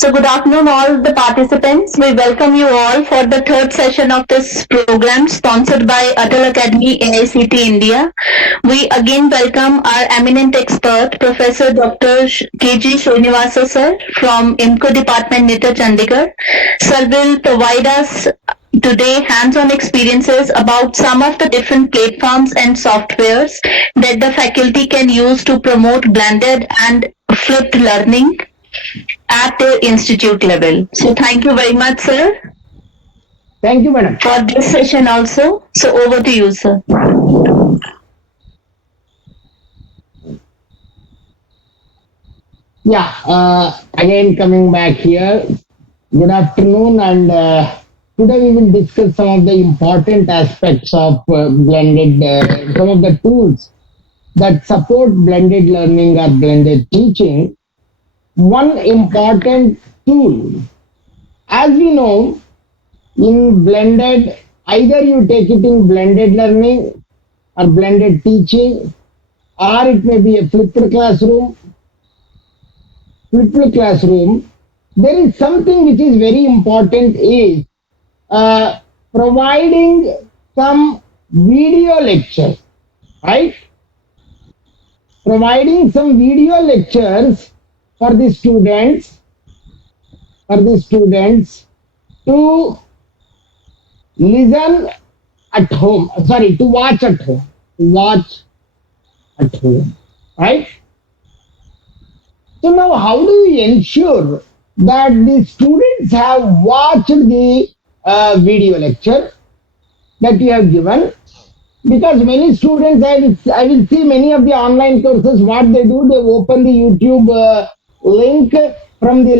So, good afternoon, all the participants. We welcome you all for the third session of this program sponsored by Atal Academy AICT India. We again welcome our eminent expert, Professor Dr. KG Srinivasa sir from IMCO Department, NITTTR, Chandigarh. Sir will provide us today hands-on experiences about some of the different platforms and softwares that the faculty can use to promote blended and flipped learning at the institute level. So thank you very much, sir, Thank you, madam. for this session also. So over to you, sir. Yeah, again coming back here. Good afternoon, and today we will discuss some of the important aspects of blended, some of the tools that support blended learning or blended teaching. One important tool, as we know, in blended, either you take it in blended learning or blended teaching, or it may be a flipped classroom. There is something which is very important is providing some video lectures, right? Providing some video lectures for the students, to listen at home. Sorry, to watch at home. Watch at home, right? So now, how do we ensure that the students have watched the video lecture that you have given? Because many students, I will see many of the online courses, what they do, they open the YouTube link from the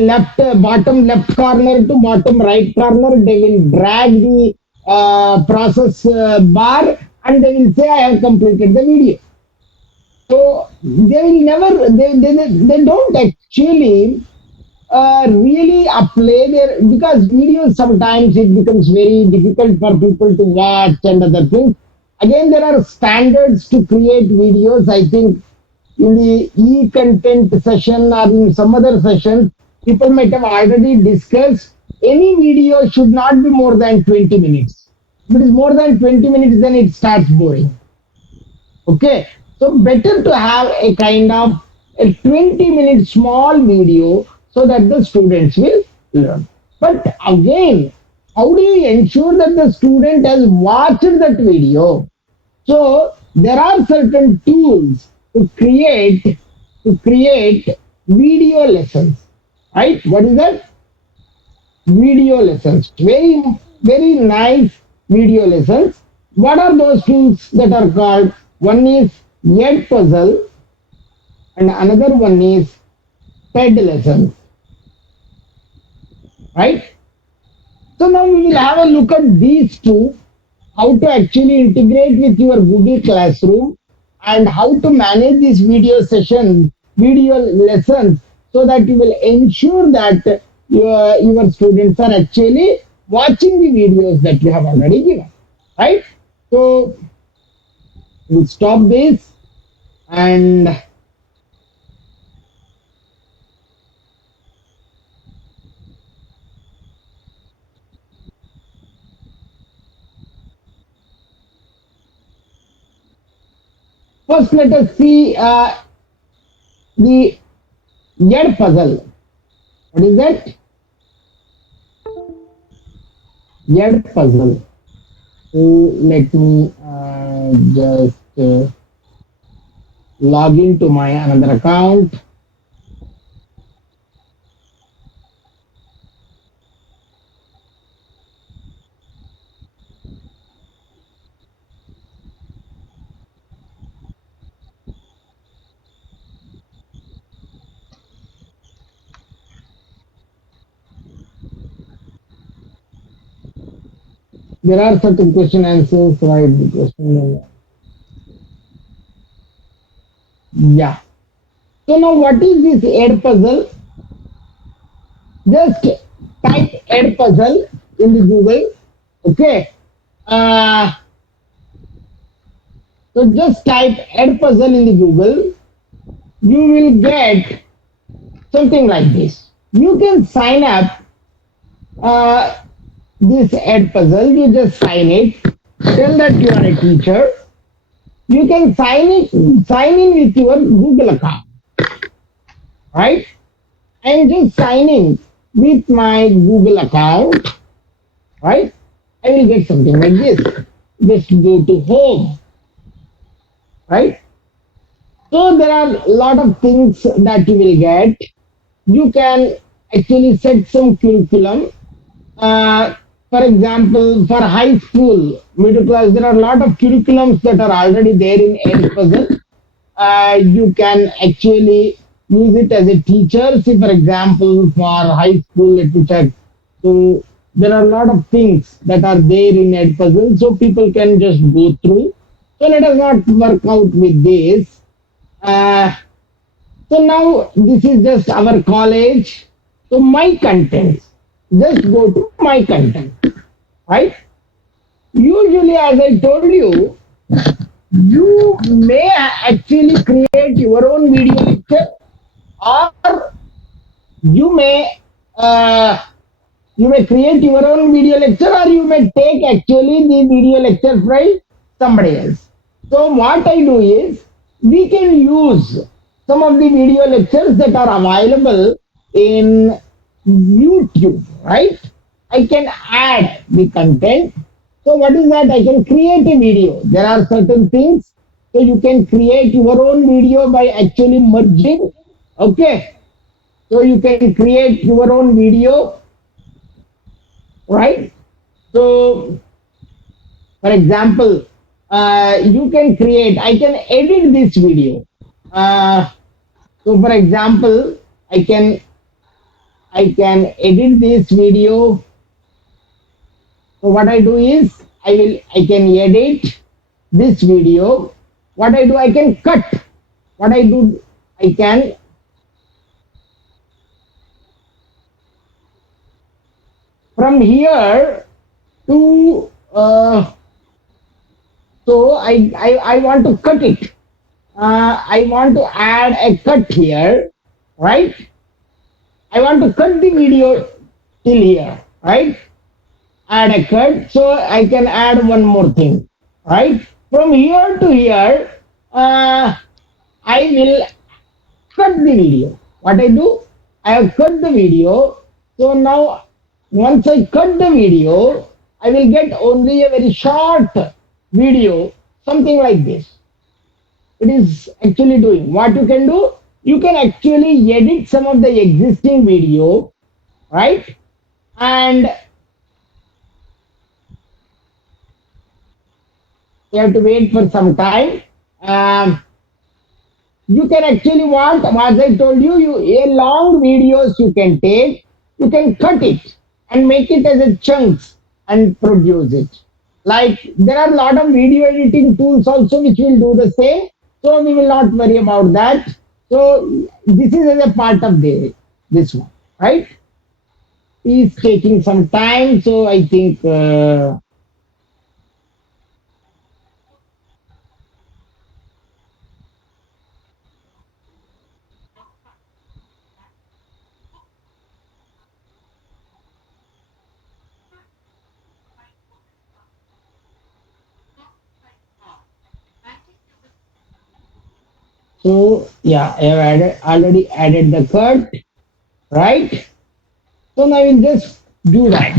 bottom left corner to bottom right corner. They will drag the process bar and they will say, I have completed the video. So they will never, they don't actually really apply their, because videos sometimes it becomes very difficult for people to watch and other things. Again, there are standards to create videos. I think in the e-content session or in some other session, people might have already discussed any video should not be more than 20 minutes. If it is more than 20 minutes, then it starts boring. Okay, so better to have a kind of a 20-minute small video so that the students will learn. But again, how do you ensure that the student has watched that video? So there are certain tools to create video lessons, right? What is that? Video lessons. Very, very nice video lessons. What are those tools that are called? One is Puzzle and another one is TED lessons, right? So now we will have a look at these two, how to actually integrate with your Google Classroom and how to manage these video lessons, so that you will ensure that your students are actually watching the videos that you have already given, right? So we'll stop this and first let us see the Puzzle. What is that? Puzzle. So let me just log into my another account. There are certain question answers, right? The question. Yeah. So now what is this Puzzle? Just type Puzzle in the Google. Okay. So just type Puzzle in the Google. You will get something like this. You can sign up uh, this ed puzzle. You just sign it. Tell that you are a teacher. You can sign in with your Google account, right? I'm just signing with my Google account, right? I will get something like this. Just go to home, right? So there are a lot of things that you will get. You can actually set some curriculum. Uh, for example, for high school, middle class, there are a lot of curriculums that are already there in Edpuzzle. You can actually use it as a teacher. See, for example, for high school, let me check. So there are a lot of things that are there in Edpuzzle, so people can just go through. So let us not work out with this. Uh, so now this is just our college. So my contents, just go to my content, right? Usually, as I told you, you may actually create your own video lecture, or you may uh, you may create your own video lecture, or you may take actually the video lecture from somebody else. So what I do is we can use some of the video lectures that are available in YouTube, right? I can add the content. So what is that? I can create a video. There are certain things. So you can create your own video by actually merging. Okay. So you can create your own video, right? So for example, you can create, I can edit this video. Uh, so for example, I can I can edit this video. So what I do is I can edit this video. What I do, I can cut. What I do, I can from here to so I want to cut it. I want to add a cut here, right? I want to cut the video till here, right? Add a cut, so I can add one more thing, right? From here to here, I will cut the video. What I do, I have cut the video. So now, once I cut the video, I will get only a very short video, something like this. It is actually doing what you can do. You can actually edit some of the existing video, right? And you have to wait for some time. Um, you can actually want, as I told you, a long videos you can take, you can cut it and make it as a chunks and produce it. Like there are a lot of video editing tools also which will do the same. So we will not worry about that. So this is as a part of this one, right? Is taking some time. So I think so. Yeah, I have already added the cut, right? So now I will just do that.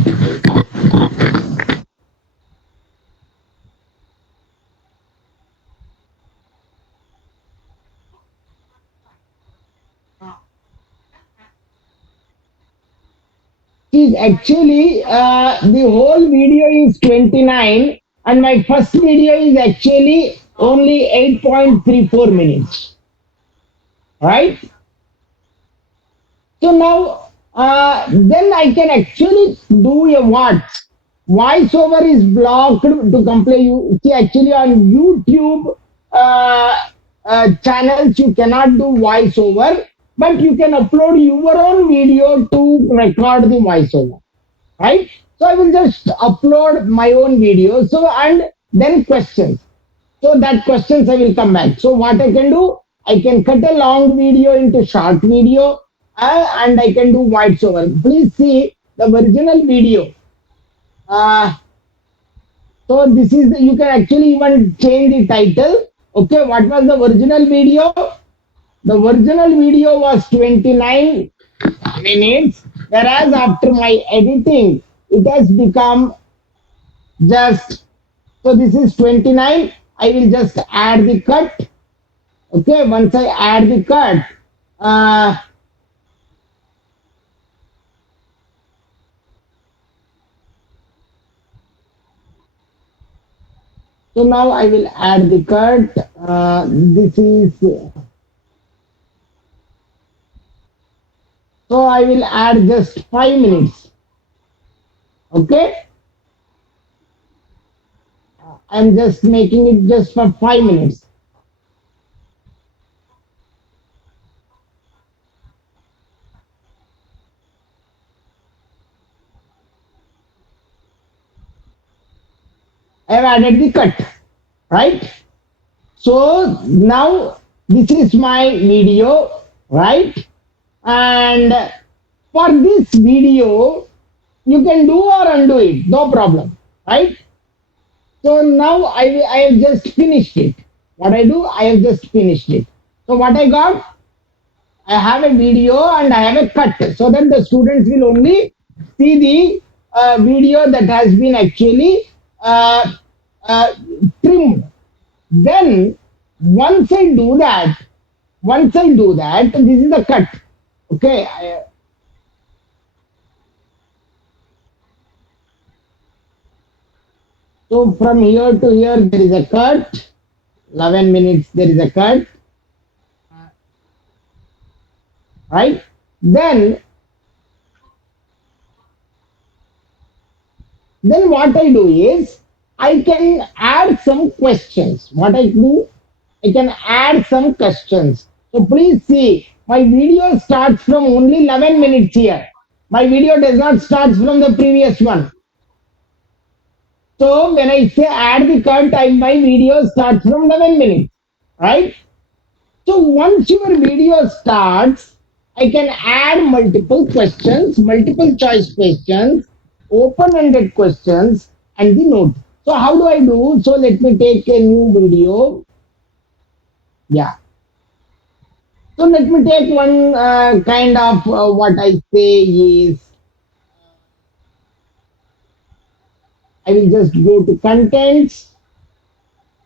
Is actually the whole video is 29 and my first video is actually only 8.34 minutes, right? So now then I can actually do a what? Voiceover is blocked to complete. You see, actually on YouTube channels you cannot do voiceover, but you can upload your own video to record the voiceover, right? So I will just upload my own video. So and then questions. So that questions I will come back. So what I can do, I can cut a long video into short video, and I can do voiceover. Please see the original video. Uh, so this is you can actually even change the title. Okay, what was the original video? The original video was 29 minutes, whereas after my editing, it has become just, so this is 29. I will just add the cut. Okay, once I add the cut, uh, so now I will add the cut. This is, so I will add just 5 minutes. Okay, I'm just making it just for 5 minutes. I have added the cut, right? So now this is my video, right? And for this video, you can do or undo it, no problem, right? So now I have just finished it. What I do, I have just finished it. So what I got, I have a video and I have a cut, so that the students will only see the video that has been actually uh, uh, trimmed. Then once I do that, this is the cut. Okay, so from here to here there is a cut. 11 minutes there is a cut, right? Then what I do is I can add some questions. What I do, I can add some questions. So please see, my video starts from only 11 minutes here. My video does not start from the previous one. So when I say add the cut, my video starts from 11 minutes, right? So once your video starts, I can add multiple questions, multiple choice questions, open-ended questions, and the note. So how do I do? So let me take a new video. Yeah. So let me take one kind of what I say is, I will just go to contents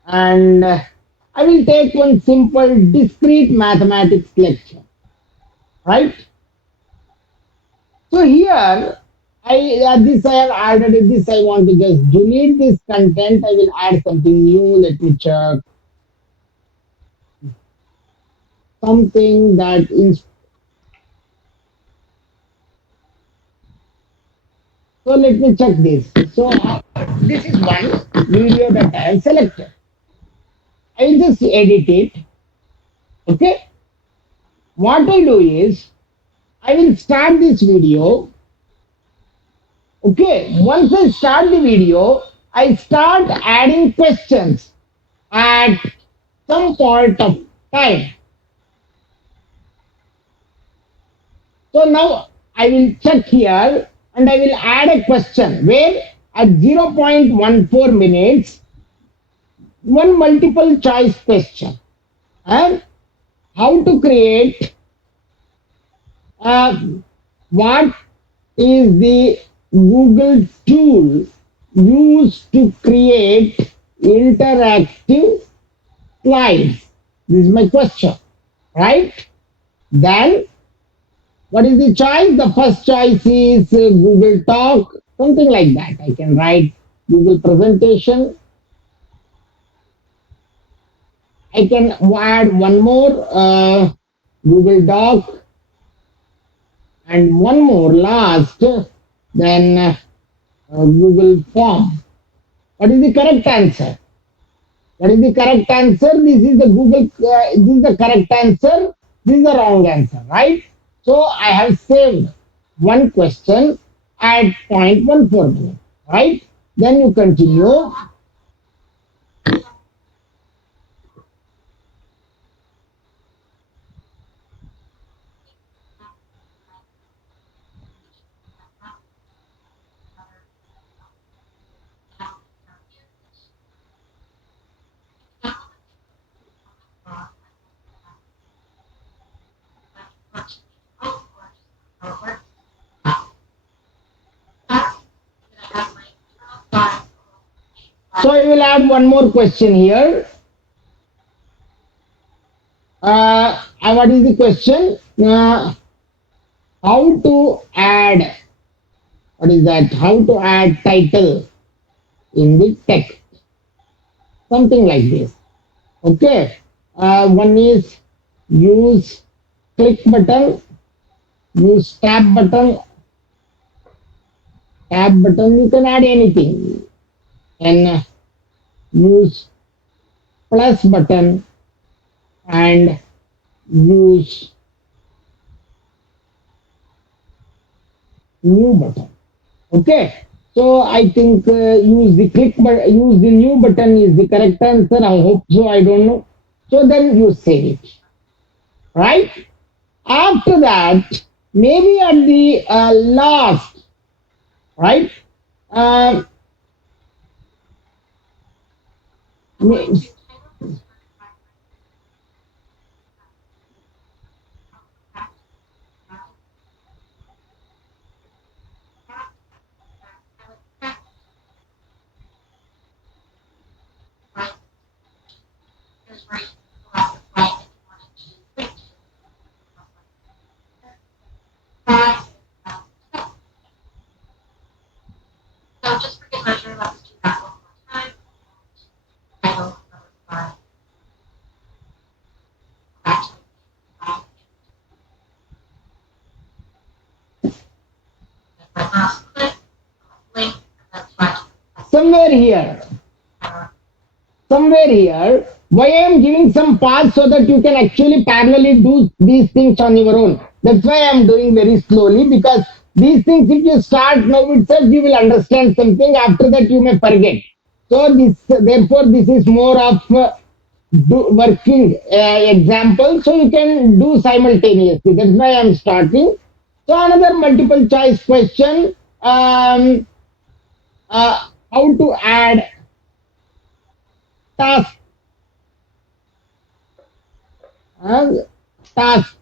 and I will take one simple discrete mathematics lecture, right? So here, this I have added this. I want to just delete this content. I will add something new. Let me check something that is. So let me check this. So this is one video that I have selected. I will just edit it. Okay. What I do is I will start this video. Okay. Once I start the video, I start adding questions at some point of time. So now I will check here and I will add a question where at 0.14 minutes, one multiple choice question and how to create uh, what is the Google tool used to create interactive slides. This is my question, right? Then what is the choice? The first choice is Google Talk, something like that. I can write Google presentation. I can add one more Google Doc and one more last, then Google Form. What is the correct answer? What is the correct answer? This is the Google, this is the correct answer. This is the wrong answer, right? So I have saved one question at 0.14 minute, right? Then you continue. will add one more question here. What is the question? How to add, what is that? How to add title in the text. Something like this. Okay. One is use click button, use tab button, you can add anything. And use plus button and use new button. Okay. So I think use the new button is the correct answer. I hope so. I don't know. So then you save it, right? After that, maybe at the last, right? Um, somewhere here, why I am giving some paths so that you can actually parallelly do these things on your own. That's why I am doing very slowly, because these things, if you start now itself, you will understand something. After that, you may forget. So therefore, this is more of working example, so you can do simultaneously. That's why I am starting. So another multiple choice question. How to add task, uh, task,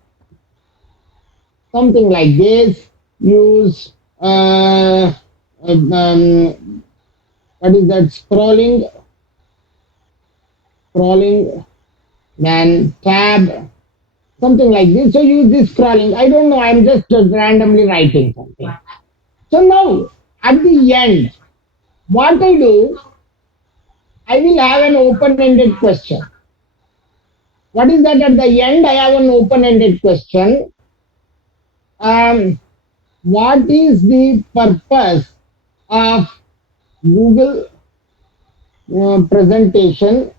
something like this. Use what is that? Scrolling, then tab, something like this. So use this scrolling. I don't know. I'm just randomly writing something. So now at the end, what I do, I will have an open-ended question. What is that? At the end, I have an open-ended question. What is the purpose of Google presentation?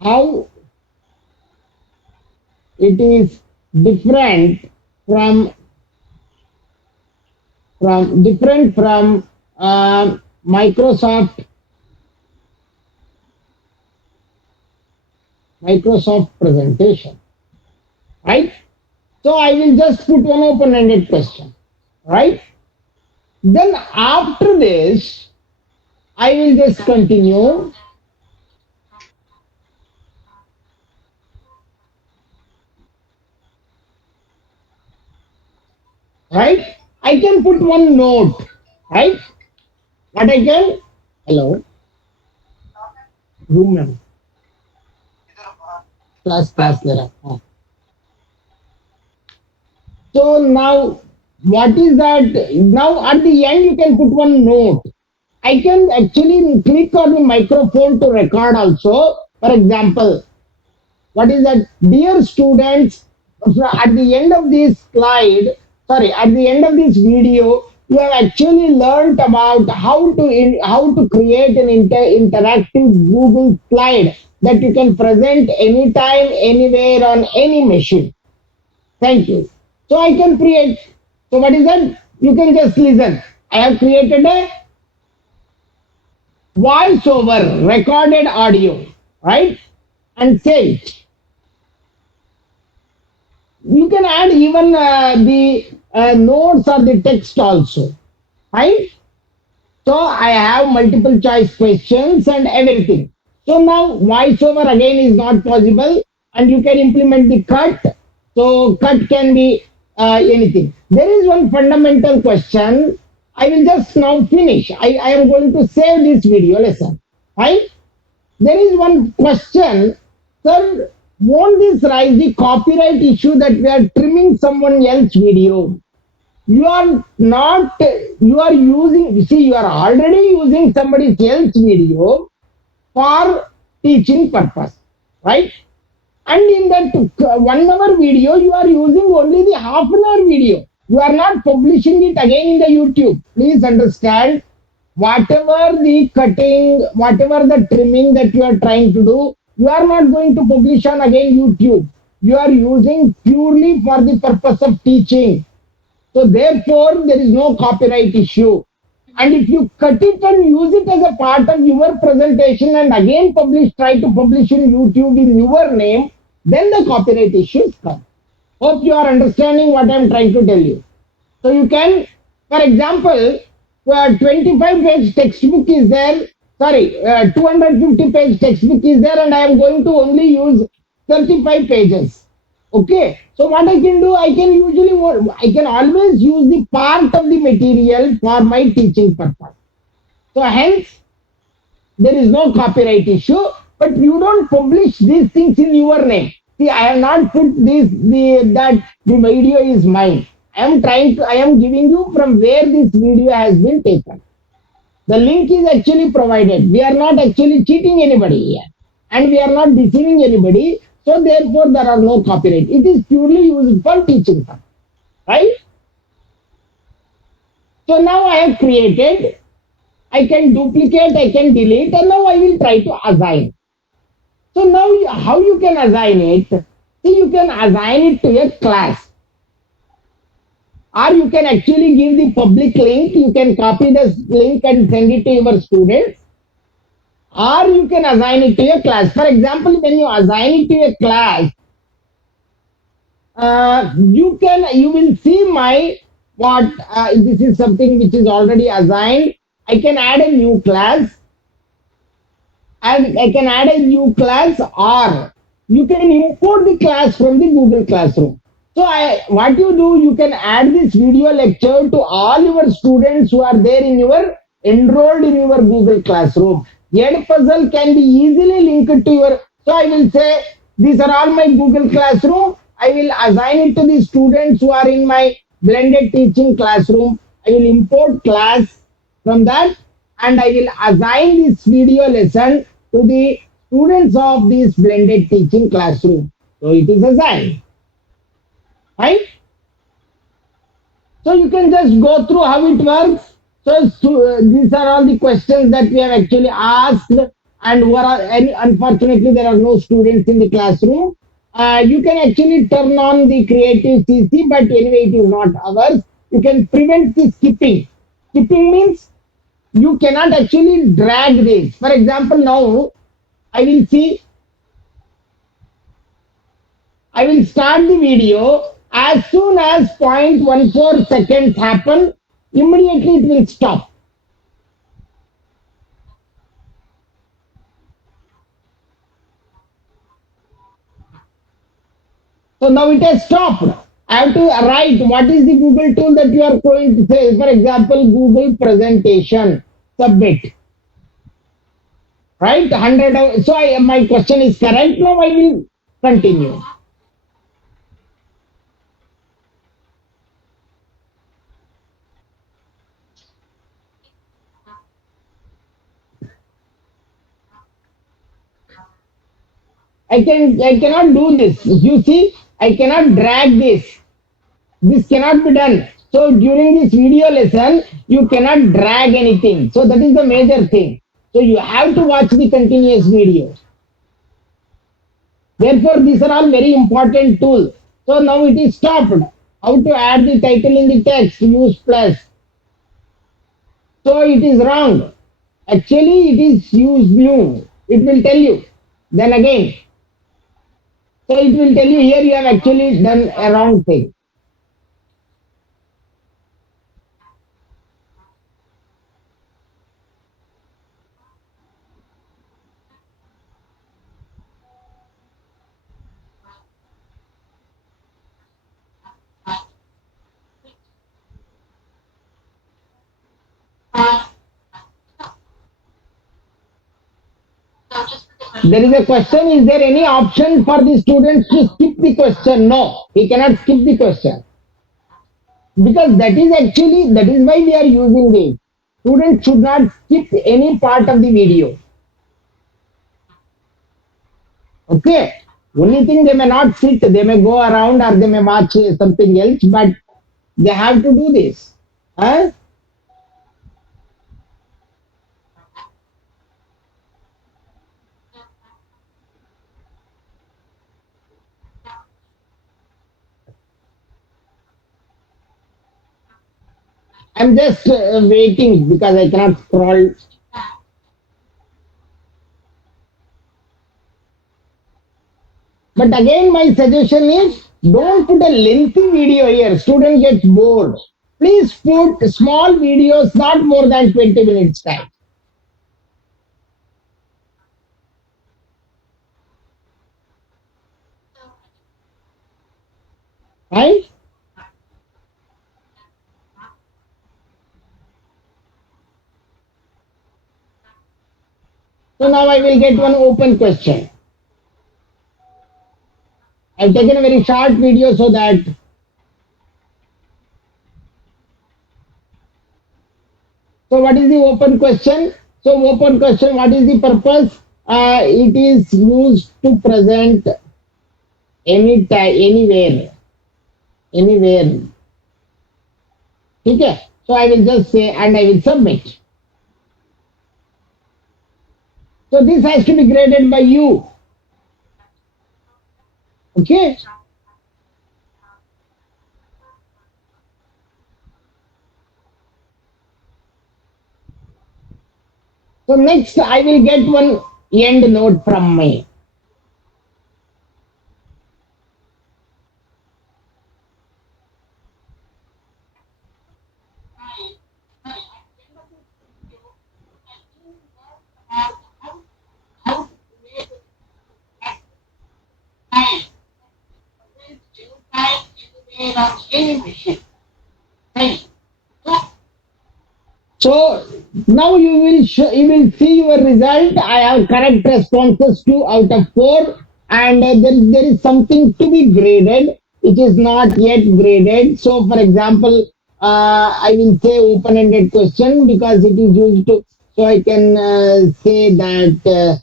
How it is different from Microsoft presentation, right? So I will just put one open-ended question, right? Then after this, I will just continue. Right? I can put one note, right? What I can? Hello, room number, class there. So now, what is that? Now at the end, you can put one note. I can actually click on the microphone to record also. For example, what is that? Dear students, at the end of this slide, sorry, at the end of this video, you have actually learned about how to create an interactive Google slide that you can present anytime, anywhere, on any machine. Thank you. So I can create. So what is that? You can just listen. I have created a voiceover recorded audio, right? And save it. You can add even the notes or the text also, right? So I have multiple choice questions and everything. So now voiceover again is not possible, and you can implement the cut. So cut can be anything. There is one fundamental question. I will just now finish. I am going to save this video lesson. Fine. There is one question, sir. Won't this raise the copyright issue that we are trimming someone else's video? You are not, you are using, you see, you are already using somebody else's video for teaching purpose, right? And in that 1 hour video, you are using only the half an hour video. You are not publishing it again in the YouTube. Please understand, whatever the cutting, whatever the trimming that you are trying to do, you are not going to publish on again YouTube. You are using purely for the purpose of teaching. So therefore, there is no copyright issue. And if you cut it and use it as a part of your presentation and again publish, try to publish in YouTube in your name, then the copyright issues come. Hope you are understanding what I am trying to tell you. So you can, for example, 25-page textbook is there, sorry, 250-page textbook is there, and I am going to only use 35 pages. Okay, so what I can do, I can always use the part of the material for my teaching purpose. So hence, there is no copyright issue, but you don't publish these things in your name. See, I have not put that the video is mine. I am giving you from where this video has been taken. The link is actually provided. We are not actually cheating anybody here, and we are not deceiving anybody. So therefore, there are no copyright. It is purely used for teaching, right? So now I have created. I can duplicate, I can delete, and now I will try to assign. So now, how you can assign it? See, you can assign it to a class, or you can actually give the public link. You can copy the link and send it to your students, or you can assign it to a class. For example, when you assign it to a class, you will see my what this is something which is already assigned. I can add a new class, and I can add a new class, or you can import the class from the Google Classroom. So what you do, you can add this video lecture to all your students who are there in your enrolled in your Google Classroom. Puzzle can be easily linked to your. So I will say these are all my Google Classroom. I will assign it to the students who are in my blended teaching classroom. I will import class from that, and I will assign this video lesson to the students of this blended teaching classroom. So it is assigned, right? So you can just go through how it works. So these are all the questions that we have actually asked, and unfortunately there are no students in the classroom. You can actually turn on the creative CC, but anyway it is not ours. You can prevent the skipping. Skipping means you cannot actually drag this. For example, now I will see, I will start the video. As soon as 0.14 seconds happen, immediately it will stop. So now it has stopped. I have to write what is the Google tool that you are going to say. For example, Google presentation, submit. Right? 100. So my question is correct. Now I will continue. I cannot do this. You see, I cannot drag this. This cannot be done. So during this video lesson, you cannot drag anything. So that is the major thing. So you have to watch the continuous video. Therefore, these are all very important tools. So now it is stopped. How to add the title in the text? Use plus. So it is wrong. Actually, it is use new. It will tell you. Then again. So it will tell you here you have actually done a wrong thing. There is a question, is there any option for the students to skip the question? No, he cannot skip the question. Because that is why we are using it. Students should not skip any part of the video. Okay. Only thing, they may not sit, they may go around or they may watch something else, but they have to do this. Huh? I'm just waiting because I cannot scroll. But again, my suggestion is don't put a lengthy video here. Student gets bored. Please put small videos, not more than 20 minutes time. Right? So now I will get one open question. I've taken a very short video so that. So what is the open question? So open question, what is the purpose? It is used to present anytime, anywhere, anywhere. Okay. So I will just say and I will submit. So this has to be graded by you. Okay. So next I will get one end note from me. So now you will see your result. I have correct responses 2 out of 4, and there is something to be graded. It is not yet graded. So for example, I will say open-ended question because it is used to. So I can say that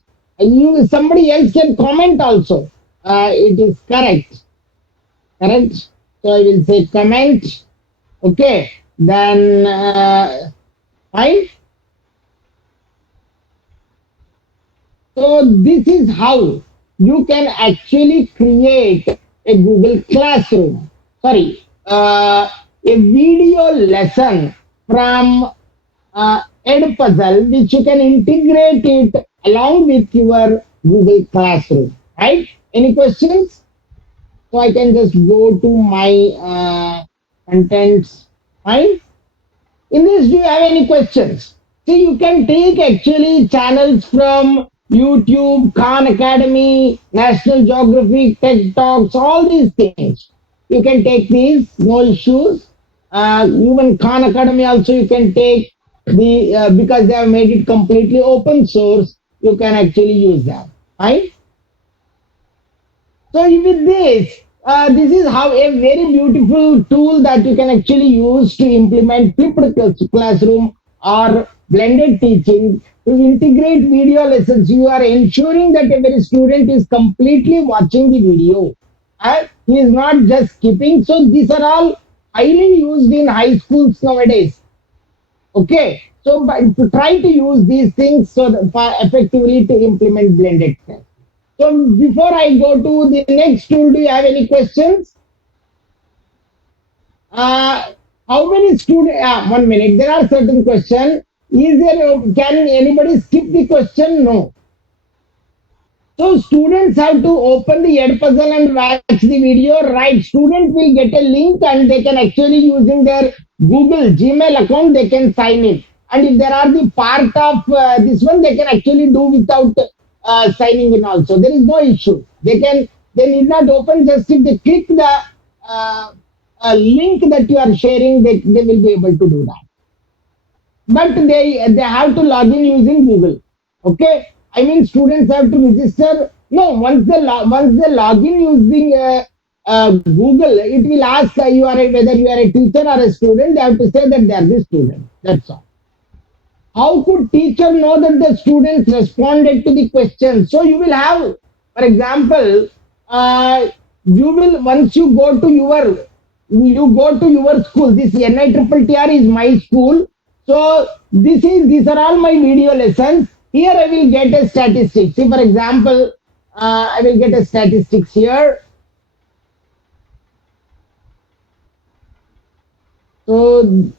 somebody else can comment also. It is correct. Correct. So I will say comment. Okay. Then. Fine. So this is how you can actually create a Google Classroom. Sorry, a video lesson from Edpuzzle, which you can integrate it along with your Google Classroom. Right? Any questions? So I can just go to my contents. Fine. In this, do you have any questions? See, you can take actually channels from YouTube, Khan Academy, National Geographic, Tech Talks, all these things. You can take these, no issues. Even Khan Academy also you can take because they have made it completely open source. You can actually use that. Right? So with this is how a very beautiful tool that you can actually use to implement flipped classroom or blended teaching to integrate video lessons. You are ensuring that every student is completely watching the video and he is not just skipping. So these are all highly used in high schools nowadays. Okay, so to try to use these things so that for effectively to implement blended class. So before I go to the next tool, do you have any questions? How many students? 1 minute. There are certain questions. Is there? Can anybody skip the question? No. So students have to open the Edpuzzle and watch the video. Right? Student will get a link and they can actually using their Google Gmail account. They can sign in. And if there are the part of this one, they can actually do without signing in also. There is no issue. They need not open. Just if they click the link that you are sharing, they will be able to do that. But they have to log in using Google. Okay. I mean, students have to register. No, once they log in using Google, it will ask whether you are a teacher or a student. They have to say that they are the student. That's all. How could teacher know that the students responded to the question? So you will have, for example, you will once you go to your school. This NITTTR is my school. So these are all my video lessons. Here I will get a statistic. See, for example, I will get a statistics here. So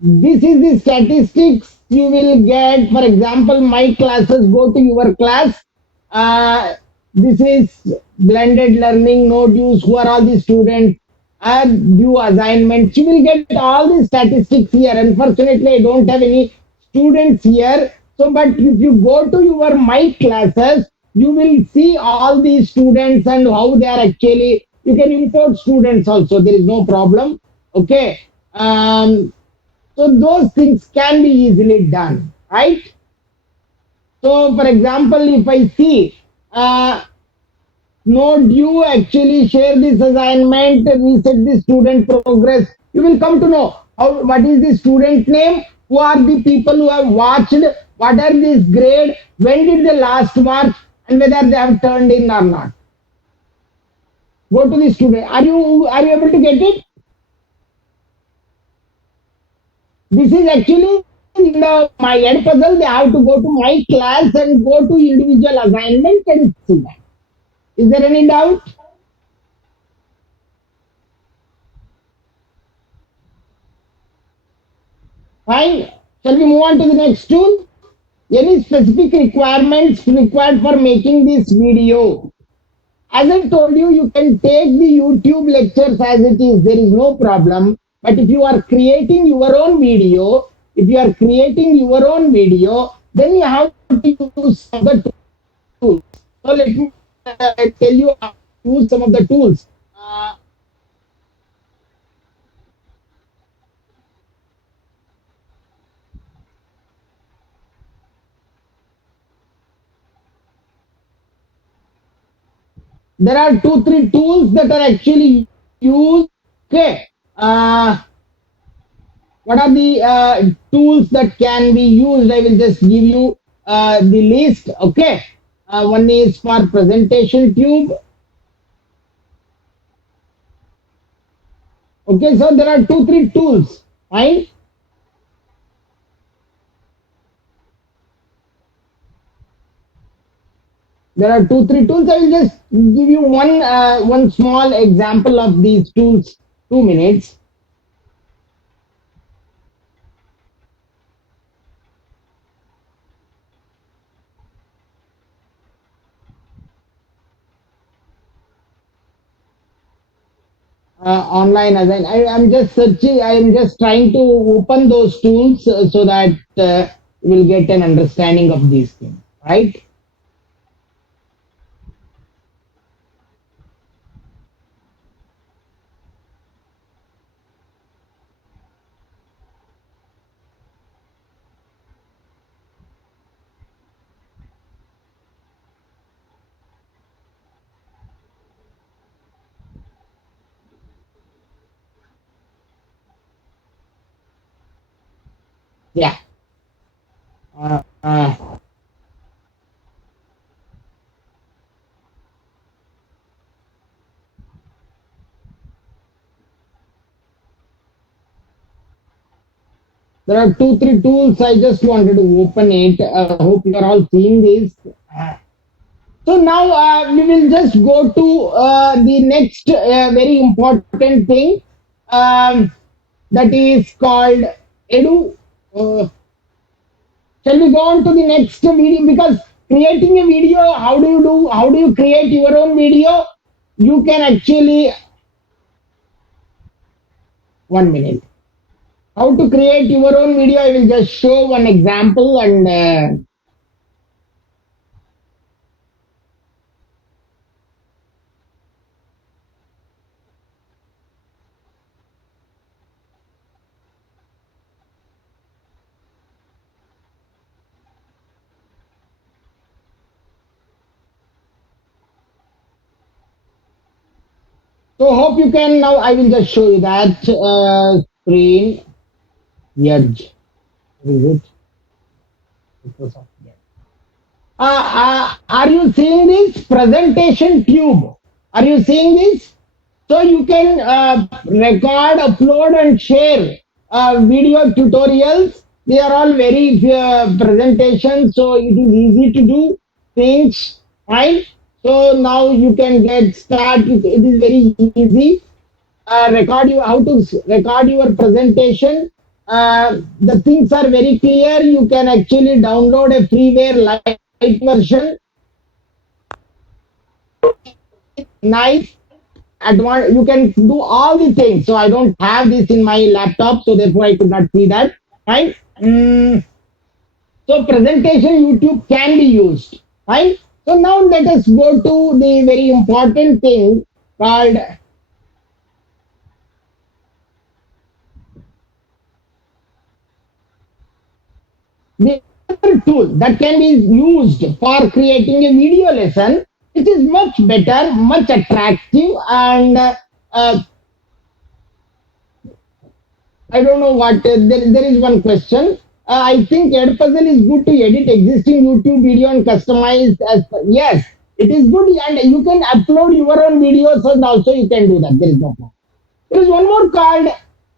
this is the statistics you will get. For example, my classes, go to your class. Uh, this is blended learning, no dues, who are all the students, due assignments. You will get all the statistics here. Unfortunately, I don't have any students here. So, but if you go to your my classes, you will see all these students and how they are actually. You can import students also. There is no problem. Okay. So those things can be easily done, right? So, for example, if I see node you actually share this assignment, reset the student progress, you will come to know what is the student name, who are the people who have watched, what are this grade, when did they last watch, and whether they have turned in or not. Go to the student. Are you able to get it? This is actually in my end puzzle. They have to go to my class and go to individual assignment and see that. Is there any doubt? Fine. Shall we move on to the next tool? Any specific requirements required for making this video? As I told you, you can take the YouTube lectures as it is. There is no problem. But if you are creating your own video, then you have to use some of the tools. So let me tell you how to use some of the tools. There are two, three tools that are actually used. Okay. What are the tools that can be used? I will just give you the list. Okay. One is for presentation tube. Okay, so there are two, three tools. Fine. There are two, three tools. I will just give you one small example of these tools. 2 minutes. Online as I'm just searching. I am just trying to open those tools so that we'll get an understanding of these things. Right? Yeah. Uh, uh, There are two, three tools. I just wanted to open it. Hope you are all seeing this. So now we will just go to the next very important thing that is called Edu. Shall we go on to the next video? Because creating a video, how do you do? How do you create your own video? You can actually 1 minute. How to create your own video? I will just show one example and. So hope you can now. I will just show you that screen. Edge. What is it? Microsoft Edge. Are you seeing this presentation tube? Are you seeing this? So you can record, upload, and share video tutorials. They are all very presentations, so it is easy to do things, right? So now you can get started. It is very easy. Record you how to record your presentation. The things are very clear. You can actually download a freeware light version. Nice advanced. You can do all the things. So I don't have this in my laptop, so therefore I could not see that. Right. So presentation YouTube can be used. Right. So now let us go to the very important thing called the other tool that can be used for creating a video lesson. It is much better, much attractive, and I don't know what. There is one question. I think Edpuzzle is good to edit existing YouTube video and customize as yes, it is good, and you can upload your own videos, and also you can do that. There is no problem. There is one more called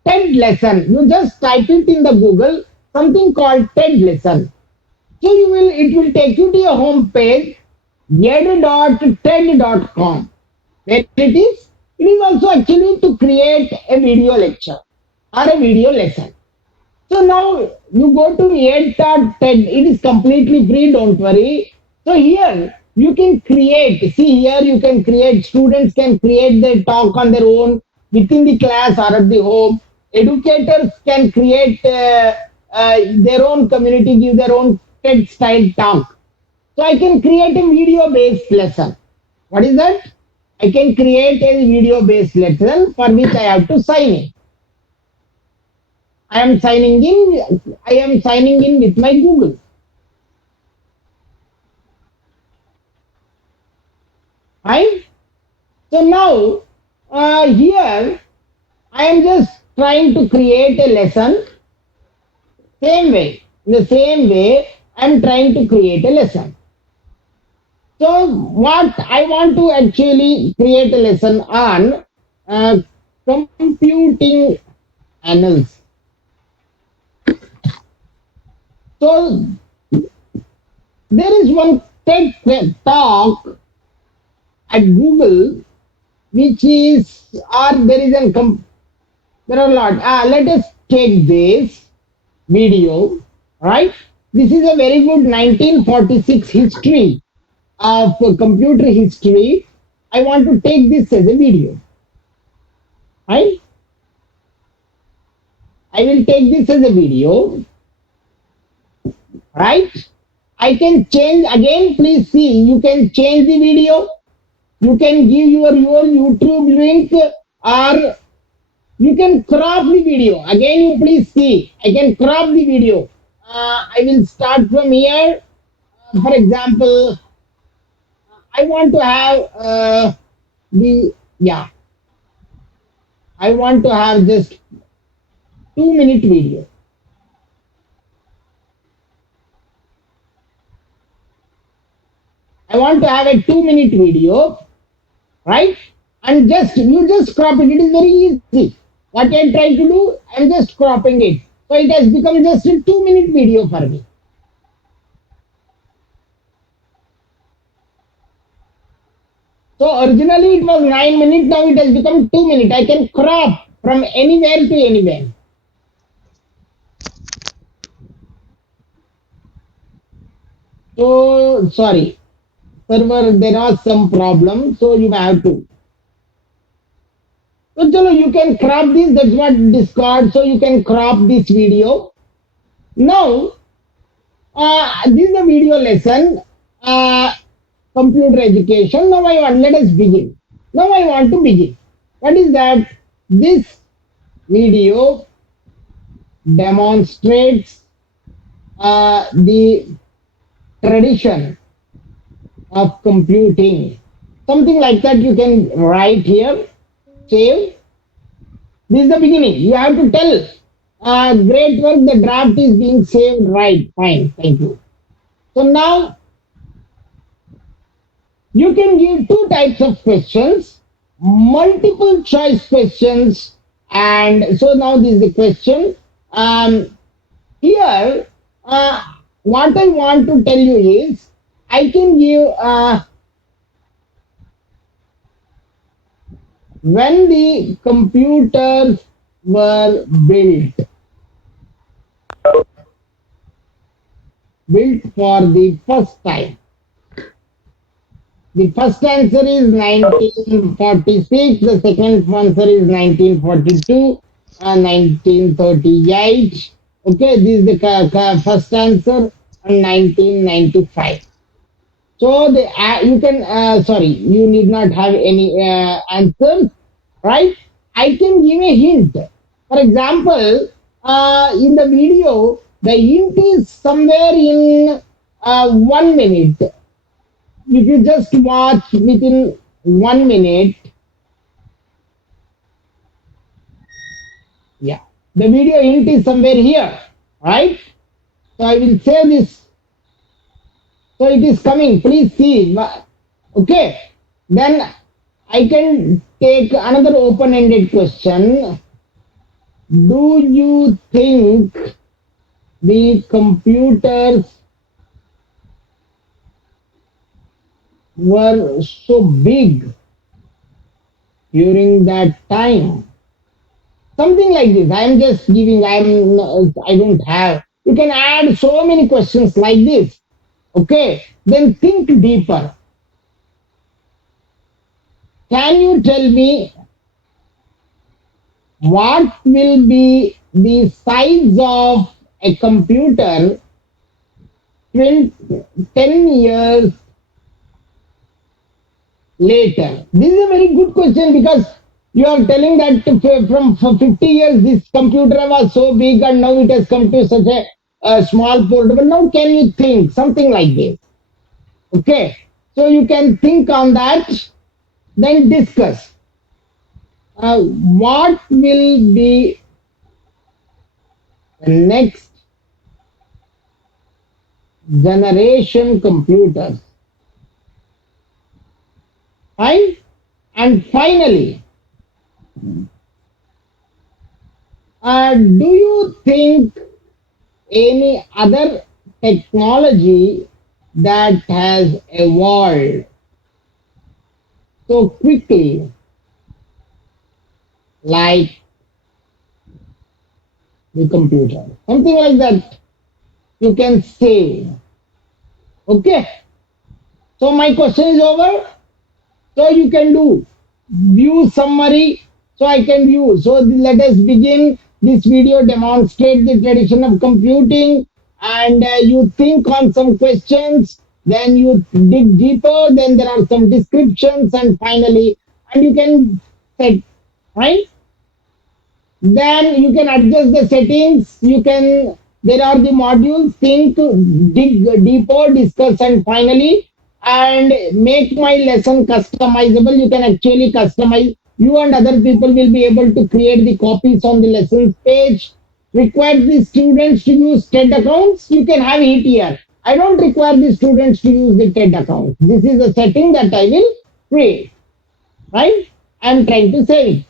TED lesson. You just type it in the Google, something called TED lesson. So it will take you to your home page, ed.ted.com. Where it is? It is also actually to create a video lecture or a video lesson. So now you go to ed.ted. It is completely free, don't worry. So here you can create, see here you can create, students can create their talk on their own within the class or at the home. Educators can create their own community, give their own TED style talk. So I can create a video based lesson. What is that? I can create a video based lesson for which I have to sign in. I am signing in. I am signing in with my Google. Right? So now here I am just trying to create a lesson. Same way, in the same way, I am trying to create a lesson. So what I want to actually create a lesson on computing annals. So there is one TED talk at Google, which is, or there is there are a lot. Let us take this video, right? This is a very good 1946 history of computer history. I want to take this as a video, right? I will take this as a video, right? I can change again. Please see, you can change the video. You can give your YouTube link, or you can crop the video. Again, you please see, I can crop the video. I will start from here. For example, I want to have yeah, I want to have just 2-minute video. I want to have a 2-minute video, right? And you just crop it. It is very easy. What I try to do, I'm just cropping it. So it has become just a 2-minute video for me. So originally it was 9 minutes, now it has become 2 minutes. I can crop from anywhere to anywhere. So sorry, server, there are some problems, so you have to. So you can crop this, that's what Discord, so you can crop this video. Now, this is a video lesson, computer education. Now let us begin. Now I want to begin. What is that? This video demonstrates the tradition of computing. Something like that you can write here. save. This is the beginning. You have to tell. Great work. The draft is being saved. Right. Fine. Thank you. So now you can give two types of questions, multiple choice questions. And so now this is the question. Um, Here, what I want to tell you is I can give when the computers were built for the first time. The first answer is 1946, the second answer is 1942, 1938. Okay, this is the first answer, and 1995. So the you can sorry, you need not have any answers, right? I can give a hint. For example, in the video, the hint is somewhere in 1 minute. If you just watch within 1 minute, yeah, the video hint is somewhere here, right? So I will say this. So it is coming. Please see. Okay. Then I can take another open-ended question. Do you think the computers were so big during that time? Something like this. I am just giving. I don't have. You can add so many questions like this. Okay. Then think deeper. Can you tell me what will be the size of a computer 20, 10 years later? This is a very good question because you are telling that from for 50 years this computer was so big and now it has come to such a small portable. Now can you think something like this? Okay, so you can think on that, then discuss. What will be the next generation computers? Fine. And finally, do you think any other technology that has evolved so quickly, like the computer? Something like that you can say. Okay. So my question is over. So you can do view summary. So I can view. So let us begin. This video demonstrate the tradition of computing, and you think on some questions, then you dig deeper, then there are some descriptions, and finally, and you can set, right? Then you can adjust the settings. You can, there are the modules, think, dig deeper, discuss, and finally, and make my lesson customizable. You can actually customize. You and other people will be able to create the copies on the lessons page. Require the students to use TED accounts. You can have it here. I don't require the students to use the TED account. This is a setting that I will create, right? I'm trying to save it,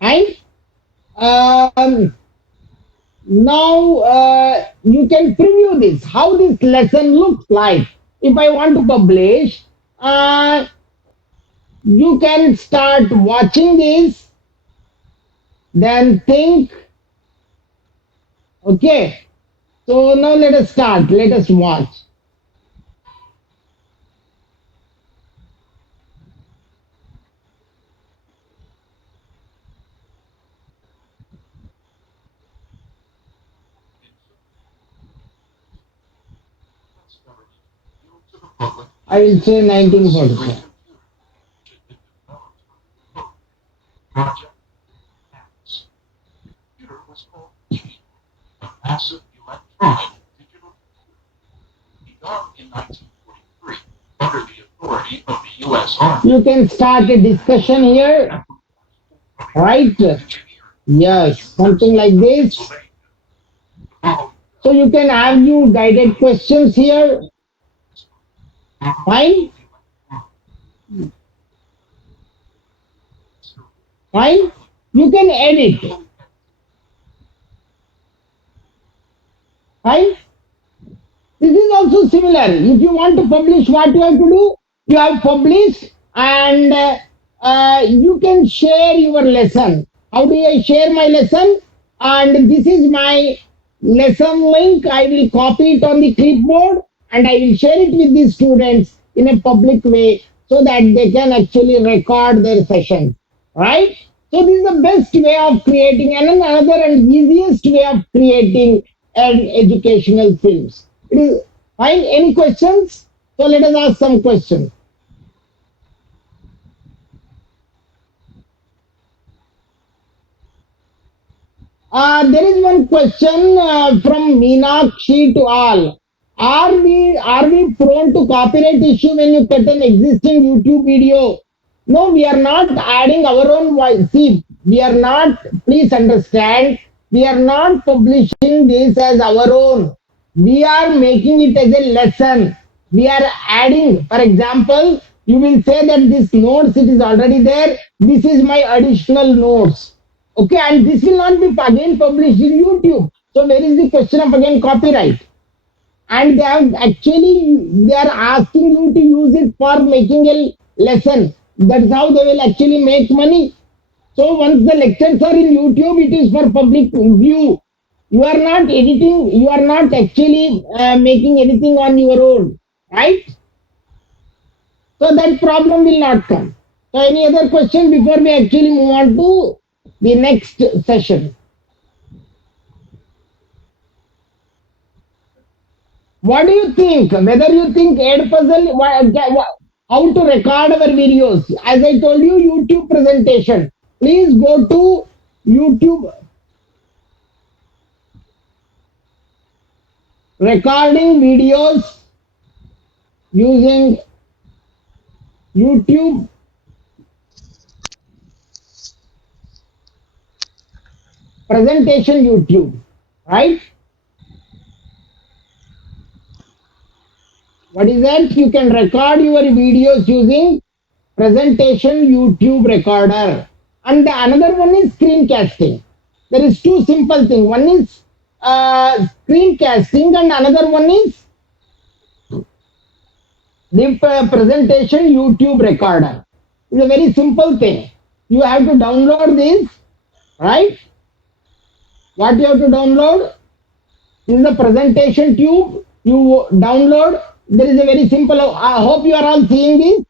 right? Um, Now you can preview this, how this lesson looks like. If I want to publish, uh, you can start watching this, then think, okay. So now let us start, let us watch. I will say 1944. You can start a discussion here, right? Yes, something like this. So you can have you guided questions here. Fine, fine. You can edit. Fine. This is also similar. If you want to publish, what you have to do? You have published and you can share your lesson. How do I share my lesson? And this is my lesson link. I will copy it on the clipboard and I will share it with the students in a public way so that they can actually record their session. Right? So this is the best way of creating and another and easiest way of creating an educational films. It is fine. Any questions? So let us ask some questions. There is one question from Meenakshi to all. Are we prone to copyright issue when you cut an existing YouTube video? No, we are not adding our own voice. See, we are not. Please understand. We are not publishing this as our own. We are making it as a lesson. We are adding. For example, you will say that this notes it is already there. This is my additional notes. Okay, and this will not be again published in YouTube. So where is the question of again copyright? And they are asking you to use it for making a lesson. That's how they will actually make money. So once the lectures are in YouTube, it is for public view. You are not editing. You are not actually making anything on your own, right? So that problem will not come. So any other question before we actually move on to the next session? What do you think? Whether you think Edpuzzle, how to record our videos? As I told you, YouTube presentation. Please go to YouTube recording videos using YouTube presentation YouTube, right? What is that? You can record your videos using presentation YouTube recorder. And the another one is screencasting. There is two simple things. One is screencasting and another one is the presentation YouTube recorder. It's a very simple thing. You have to download this, right? What you have to download is the presentation tube. You download. There is a very simple. I hope you are all seeing this.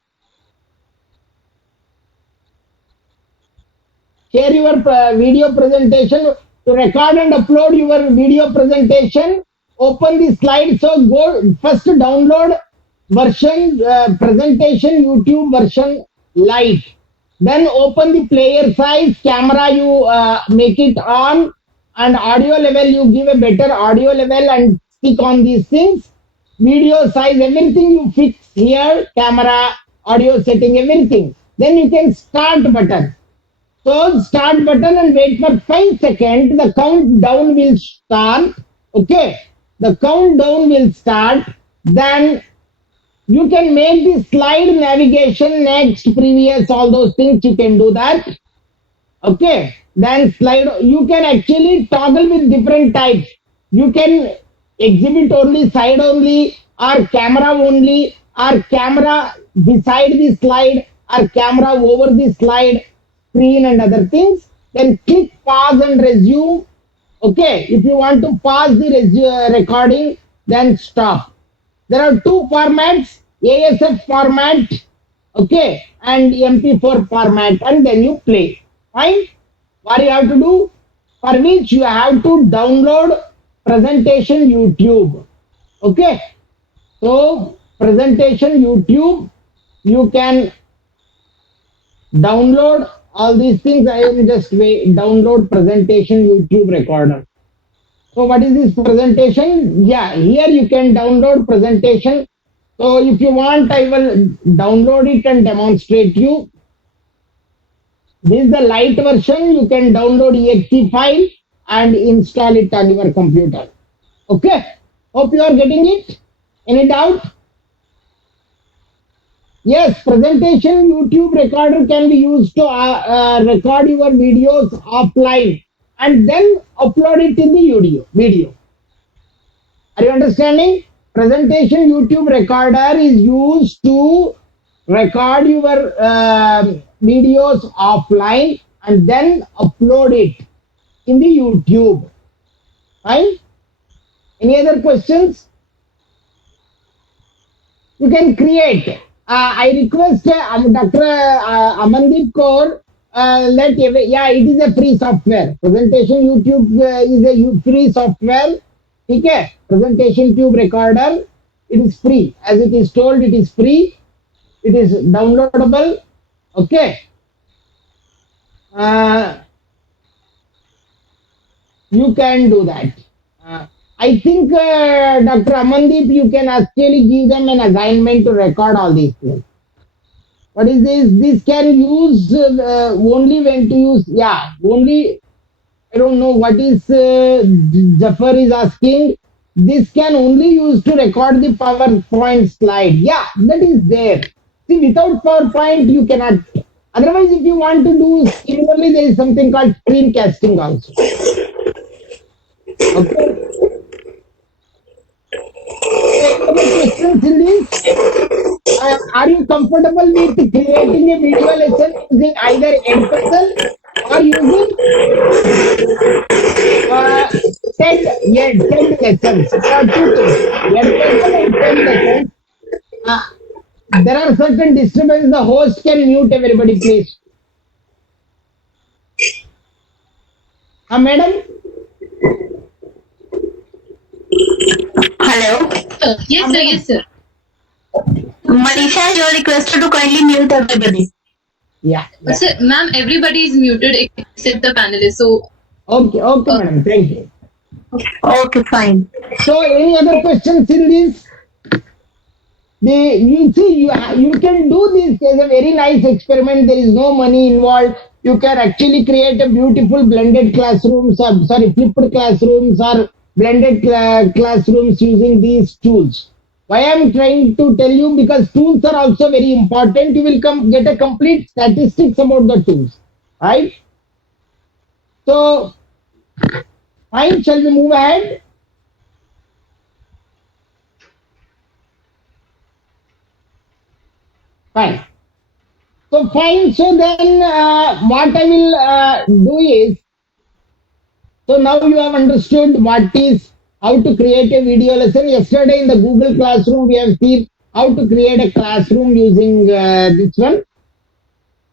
Share your video presentation to record and upload your video presentation. Open the slide. So go first download version presentation YouTube version light. Then open the player size camera. You make it on and audio level. You give a better audio level and stick on these things. Video size everything you fix here. Camera, audio setting everything. Then you can start button. So start button and wait for 5 seconds. The countdown will start. Okay. The countdown will start. Then you can make the slide navigation next, previous, all those things. You can do that. Okay. Then slide. You can actually toggle with different types. You can exhibit only, side only, or camera only, or camera beside the slide, or camera over the slide. Screen and other things, then click pause and resume. Okay, if you want to pause the recording, then stop. There are two formats, ASF format, okay, and MP4 format, and then you play. Fine. What you have to do? For which you have to download presentation YouTube. Okay. So presentation YouTube, you can download all these things. I will just download presentation YouTube recorder. So what is this presentation? Yeah, here you can download presentation So if you want, I will download it and demonstrate you. This is the light version. You can download exe file and install it on your computer. Okay. Hope you are getting it. Any doubt? Yes, presentation YouTube recorder can be used to record your videos offline and then upload it in the video. Are you understanding? Presentation YouTube recorder is used to record your videos offline and then upload it in the YouTube. Fine? Any other questions? You can create. I request Dr. Amandeep Kaur, yeah, it is a free software. Presentation YouTube is a free software. Okay? Presentation Tube Recorder, it is free. As it is told, it is free. It is downloadable. Okay? Uh, you can do that. Uh, I think, Dr. Amandeep, you can actually give them an assignment to record all these things. What is this? This can use only when to use. Yeah, only. I don't know what is Jafar is asking. This can only use to record the PowerPoint slide. Yeah, that is there. See, without PowerPoint, you cannot. Otherwise, if you want to do similarly, there is something called screencasting also. Okay. So, any other questions in this? Are you comfortable with creating a video lesson using either Edpuzzle or using uh, TED lessons? There are two things, Edpuzzle and TED lessons. Uh, there are certain disturbances. The host can mute everybody, please. Madam? Hello. Yes, sir. Madam? Yes, sir. Manisha, you are requested to kindly mute everybody. Yeah. Sir, ma'am, everybody is muted except the panelists. So, Okay, madam. Thank you. Okay, fine. So, any other questions in this? You see, you can do this as a very nice experiment. There is no money involved. You can actually create a beautiful blended classrooms, or sorry, flipped classrooms or blended classrooms using these tools. Why I'm trying to tell you, because tools are also very important. You will get a complete statistics about the tools, right? So, fine. Shall we move ahead? Fine. So fine. So then, what I will do is, so now you have understood what is how to create a video lesson. Yesterday in the Google Classroom, we have seen how to create a classroom using this one.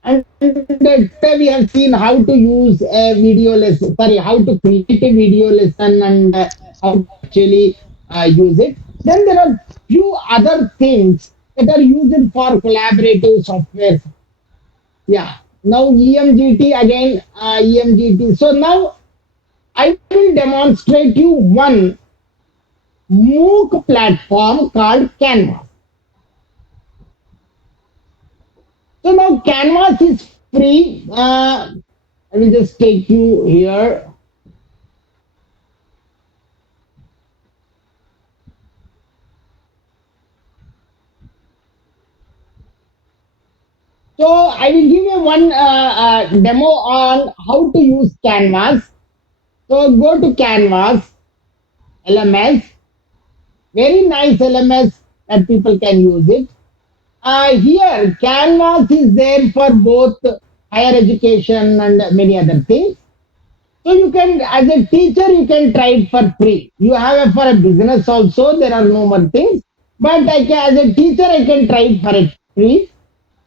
And today we have seen how to use a video lesson, sorry, how to create a video lesson and how to actually use it. Then there are few other things that are used for collaborative software. Yeah. Now EMGT again, EMGT. So now I will demonstrate you one MOOC platform called Canva. So now Canvas is free. I will just take you here. So I will give you one demo on how to use Canvas. So go to Canvas, LMS, very nice LMS that people can use it. Here, Canvas is there for both higher education and many other things. So you can, as a teacher, you can try it for free. You have it for a business also. There are no more things. But as a teacher, I can try it for it free.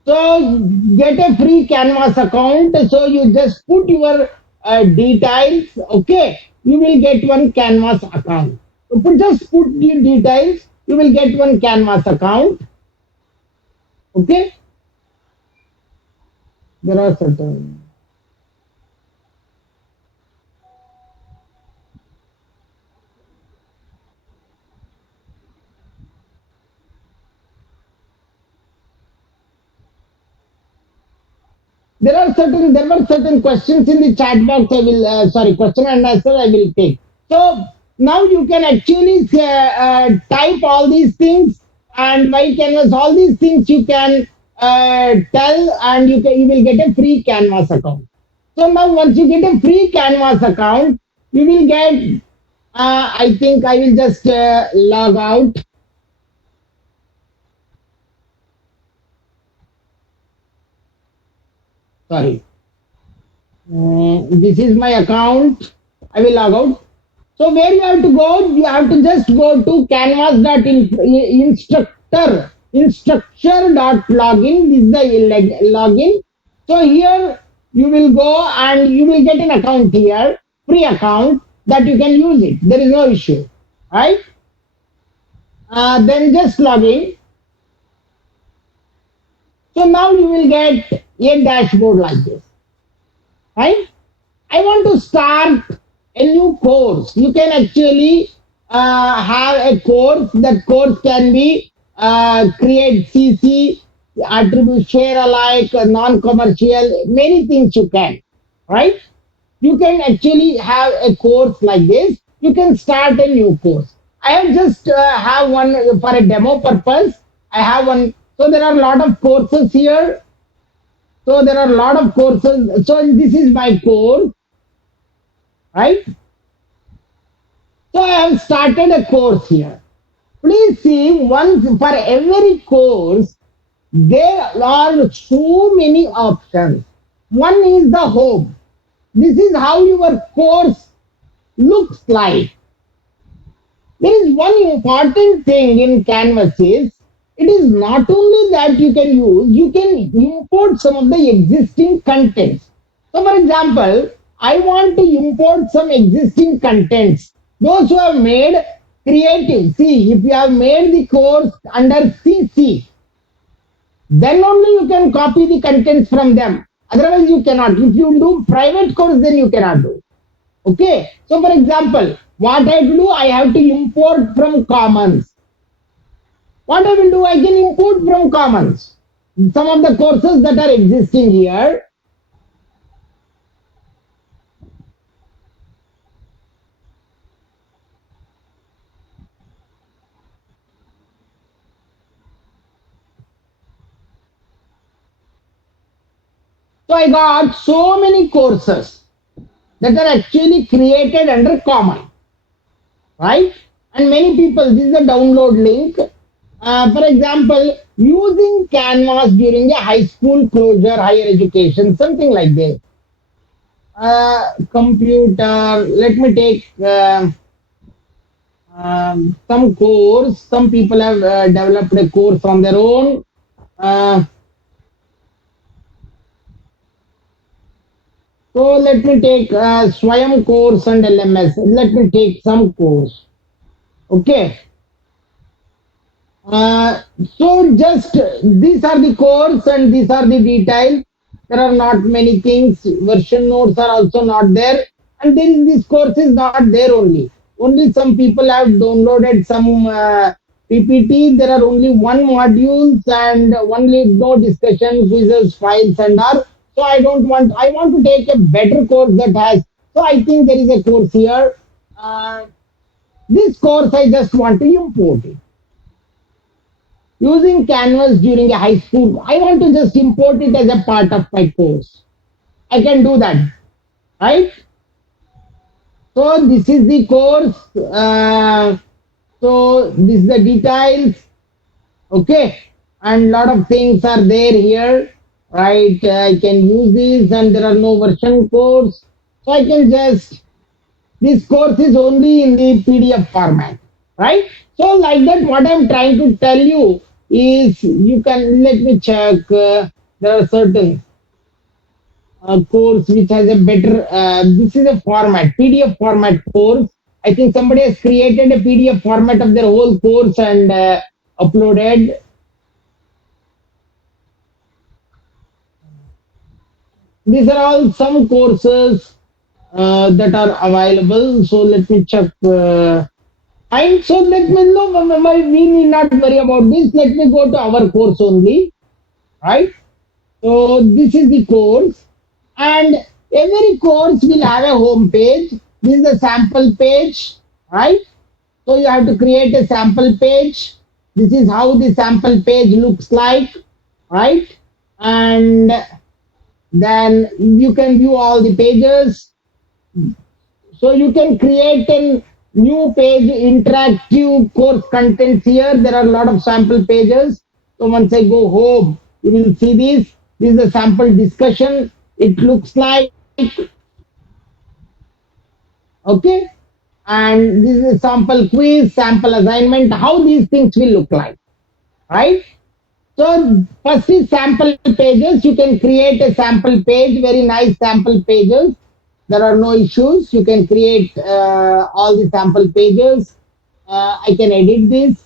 So get a free Canvas account. So you just put your details. Okay, you will get one Canvas account. So just put your details. You will get one Canvas account. Okay. There are certain. There were certain questions in the chat box. I will sorry, question and answer I will take. So now you can actually type all these things, and by Canvas all these things you can tell, and you will get a free Canvas account. So now once you get a free Canvas account, you will get I think I will just log out. Sorry. This is my account. I will log out. So where you have to go? You have to just go to instructor.login. This is the login. So here you will go and you will get an account here, free account that you can use it. There is no issue, right? Then just log in. So now you will get a dashboard like this, right? I want to start a new course. You can actually have a course. That course can be create CC, attribute, share alike, non-commercial, many things you can, right? You can actually have a course like this. You can start a new course. I have just have one for a demo purpose. I have one. So there are a lot of courses here. So there are a lot of courses. So this is my course, right? So I have started a course here. Please see, once for every course, there are so many options. One is the home. This is how your course looks like. There is one important thing in Canvas is it is not only that you can import some of the existing contents. So for example, I want to import some existing contents. Those who have made creative, see, if you have made the course under CC, then only you can copy the contents from them. Otherwise, you cannot. If you do private course, then you cannot do. Okay. So, for example, what I have to do, I have to import from Commons. What I will do, I can import from Commons. Some of the courses that are existing here. So I got so many courses that are actually created under Common, right? And many people, this is a download link. For example, using Canvas during a high school closure, higher education, something like this. Computer, let me take some course. Some people have developed a course on their own. Uh, so let me take Swayam course and LMS. Let me take some course. Okay. So just these are the course and these are the details. There are not many things. Version notes are also not there. And then this course is not there only. Only some people have downloaded some PPT. There are only one modules and only no discussion, quizzes, files and all. So I want to take a better course that has. So I think there is a course here. This course I just want to import it. Using Canvas during a high school, I want to just import it as a part of my course. I can do that, right? So this is the course. So this is the details. Okay, and lot of things are there here, right? I can use this, and there are no version codes, so I can just. This course is only in the PDF format, right? So like that, what I'm trying to tell you is you can let me check. There are certain course which has a better. This is a format, PDF format course. I think somebody has created a PDF format of their whole course and uploaded. These are all some courses that are available. So let me check. And so let me know. We need not worry about this. Let me go to our course only, right? So this is the course, and every course will have a home page. This is the sample page, right? So you have to create a sample page. This is how the sample page looks like, right? And then you can view all the pages. So you can create a new page, interactive course contents here. There are a lot of sample pages. So once I go home, you will see this. This is a sample discussion. It looks like, okay. And this is a sample quiz, sample assignment, how these things will look like, right? So first is sample pages. You can create a sample page, very nice sample pages. There are no issues. You can create all the sample pages. I can edit this.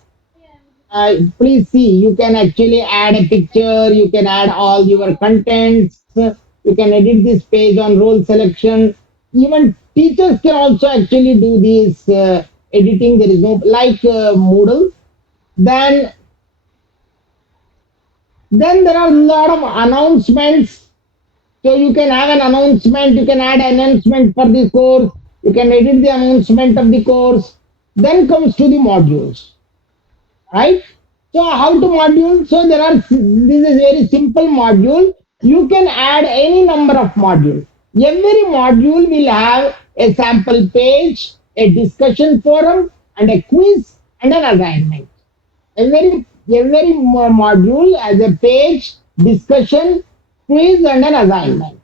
Please see, you can actually add a picture. You can add all your contents. You can edit this page on role selection. Even teachers can also actually do this editing. There is no like Moodle. Then there are a lot of announcements. So you can have an announcement, you can add announcement for the course, you can edit the announcement of the course. Then comes to the modules, right? So how to module? So this is very simple module. You can add any number of modules. Every module will have a sample page, a discussion forum, and a quiz and an assignment. Every module has a page, discussion, quiz, and an assignment.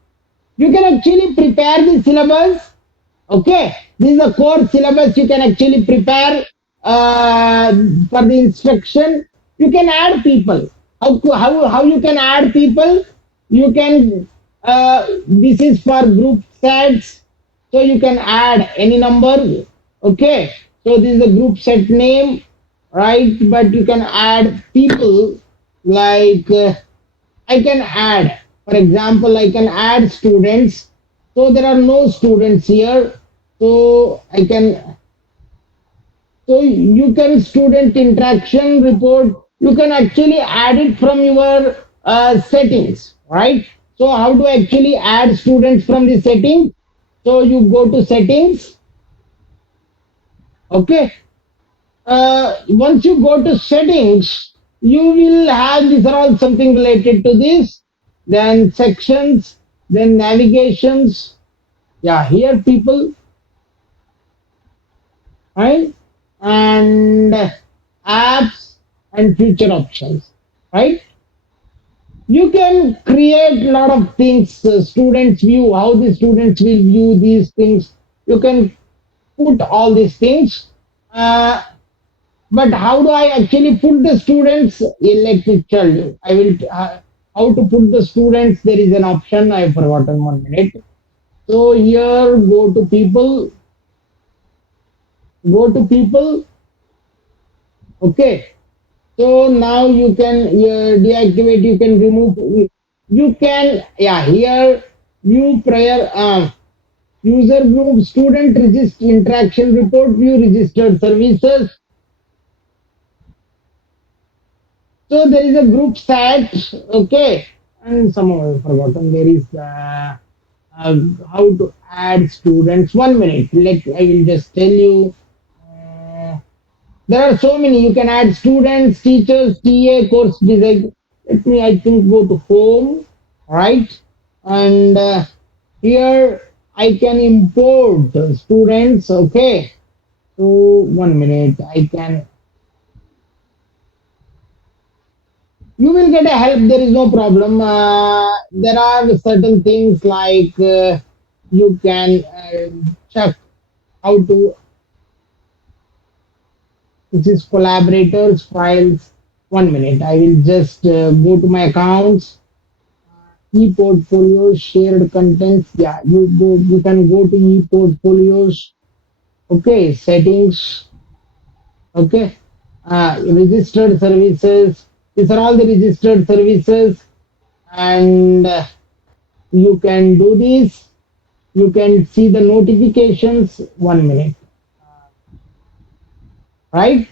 You can actually prepare the syllabus. Okay, this is a core syllabus. You can actually prepare for the instruction. You can add people. How you can add people? You can. This is for group sets, so you can add any number. Okay, so this is a group set name, right? But you can add people like I can add, for example, I can add students. So there are no students here. So I can, so you can student interaction report. You can actually add it from your settings, right? So how to actually add students from the settings? So you go to settings, okay. Once you go to settings, you will have these are all something related to this. Then sections, then navigations. Yeah, here people, right? And apps and future options, right? You can create a lot of things. Students view how the students will view these things. You can put all these things. Uh, But how do I actually put the students? Let me tell you. I will how to put the students. There is an option. I have forgotten 1 minute. So here, go to people. Okay. So now you can deactivate. You can remove. You can here view prior user group student register interaction report view registered services. So there is a group chat, okay, and somehow I've forgotten. There is how to add students. 1 minute. I will just tell you. Uh, there are so many. You can add students, teachers, TA, course design. Let me. I think go to home, right? And here I can import students. Okay. So 1 minute. I can you will get a help. There is no problem. There are certain things like you can check how to. This is collaborators files. 1 minute. I will just go to my accounts, e-portfolios, shared contents. Yeah, you go. You can go to e-portfolios. Okay, settings. Okay, registered services. These are all the registered services, and you can do this. You can see the notifications. 1 minute, right?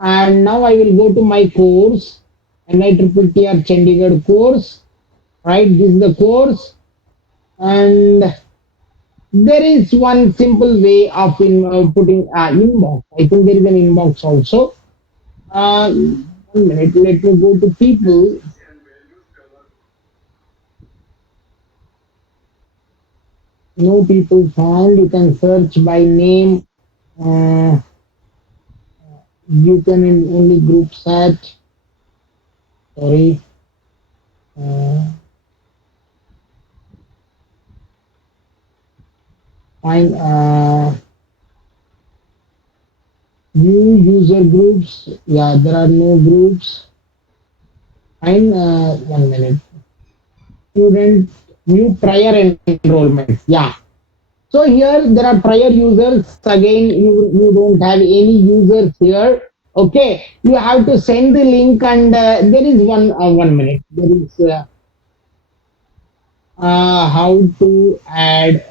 And now I will go to my course, NITTTR Chandigarh course. right? This is the course, and there is one simple way of putting inbox. I think there is an inbox also. 1 minute, let me go to people. No people found. You can search by name. Uh, you can only group search. Sorry. Uh, find new user groups. Yeah, there are no groups. Find 1 minute. Student new prior enrollments. Yeah. So here there are prior users. Again, you don't have any users here. Okay, you have to send the link, and there is 1 minute. There is how to add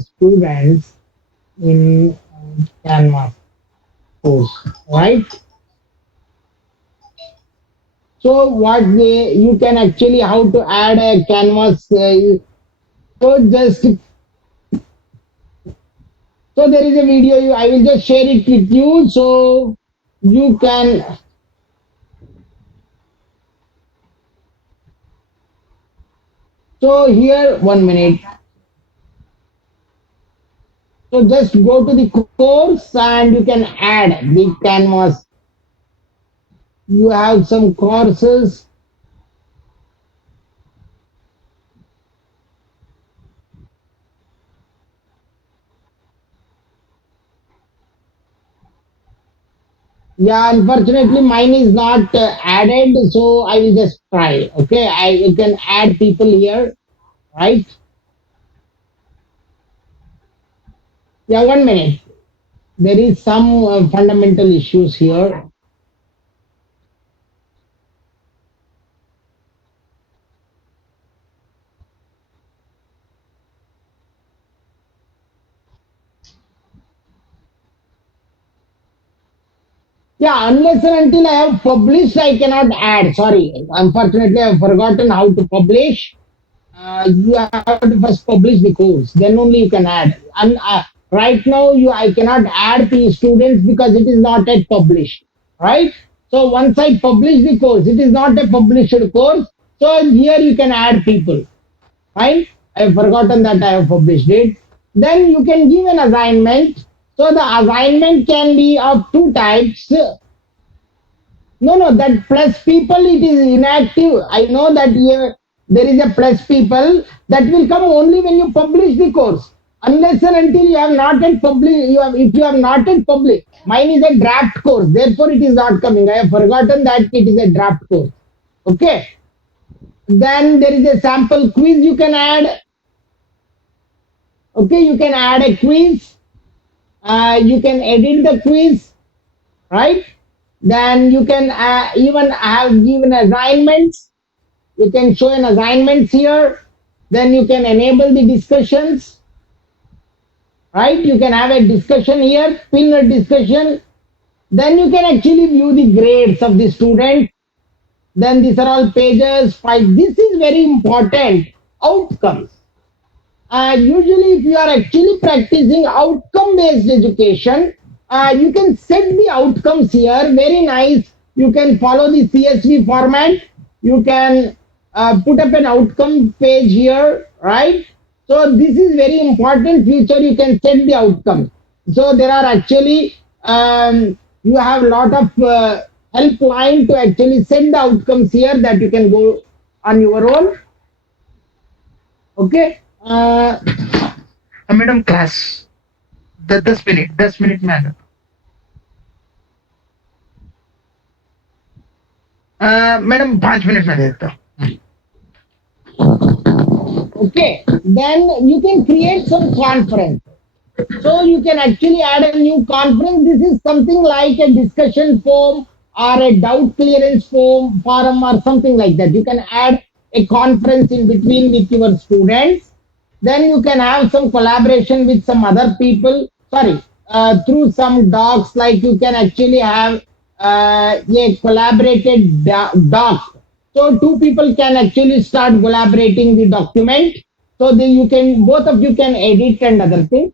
students in Canva course, right? So you can actually how to add a canvas. So there is a video. I will just share it with you, so you can. So here 1 minute. So just go to the course and you can add the canvas. You have some courses. Yeah, unfortunately mine is not added, so I will just try. Okay, you can add people here, right? Yeah, 1 minute. There is some fundamental issues here. Yeah, unless and until I have published, I cannot add. Sorry, unfortunately, I have forgotten how to publish. You have to first publish the course, then only you can add. And right now, I cannot add the students because it is not yet published, right? So once I publish the course, it is not a published course. So here you can add people, right? I have forgotten that I have published it. Then you can give an assignment. So the assignment can be of two types. No, no, that plus people, it is inactive. I know that here there is a plus people that will come only when you publish the course. Unless and until you have not yet published, if you have not yet published, mine is a draft course, therefore it is not coming. I have forgotten that it is a draft course. Okay. Then there is a sample quiz you can add. Okay, you can add a quiz. You can edit the quiz, right? Then you can even have given assignments. You can show an assignments here. Then you can enable the discussions, right? You can have a discussion here, pin a discussion. Then you can actually view the grades of the student. Then these are all pages. This is very important. Outcomes. Usually, if you are actually practicing outcome based education, you can set the outcomes here. Very nice. You can follow the CSV format. You can put up an outcome page here, right? So this is very important feature. You can set the outcomes. So there are actually you have a lot of helpline to actually set the outcomes here that you can go on your own. Okay. Madam class 10 minute में आ madam 5 minute में दे देता हूँ Okay, then you can create some conference. So you can actually add a new conference. This is something like a discussion forum or a doubt clearance forum or something like that. You can add a conference in between with your students. Then you can have some collaboration with some other people. Sorry, through some docs, like you can actually have a collaborated doc. So two people can actually start collaborating the document. So you can, both of you can edit and other things.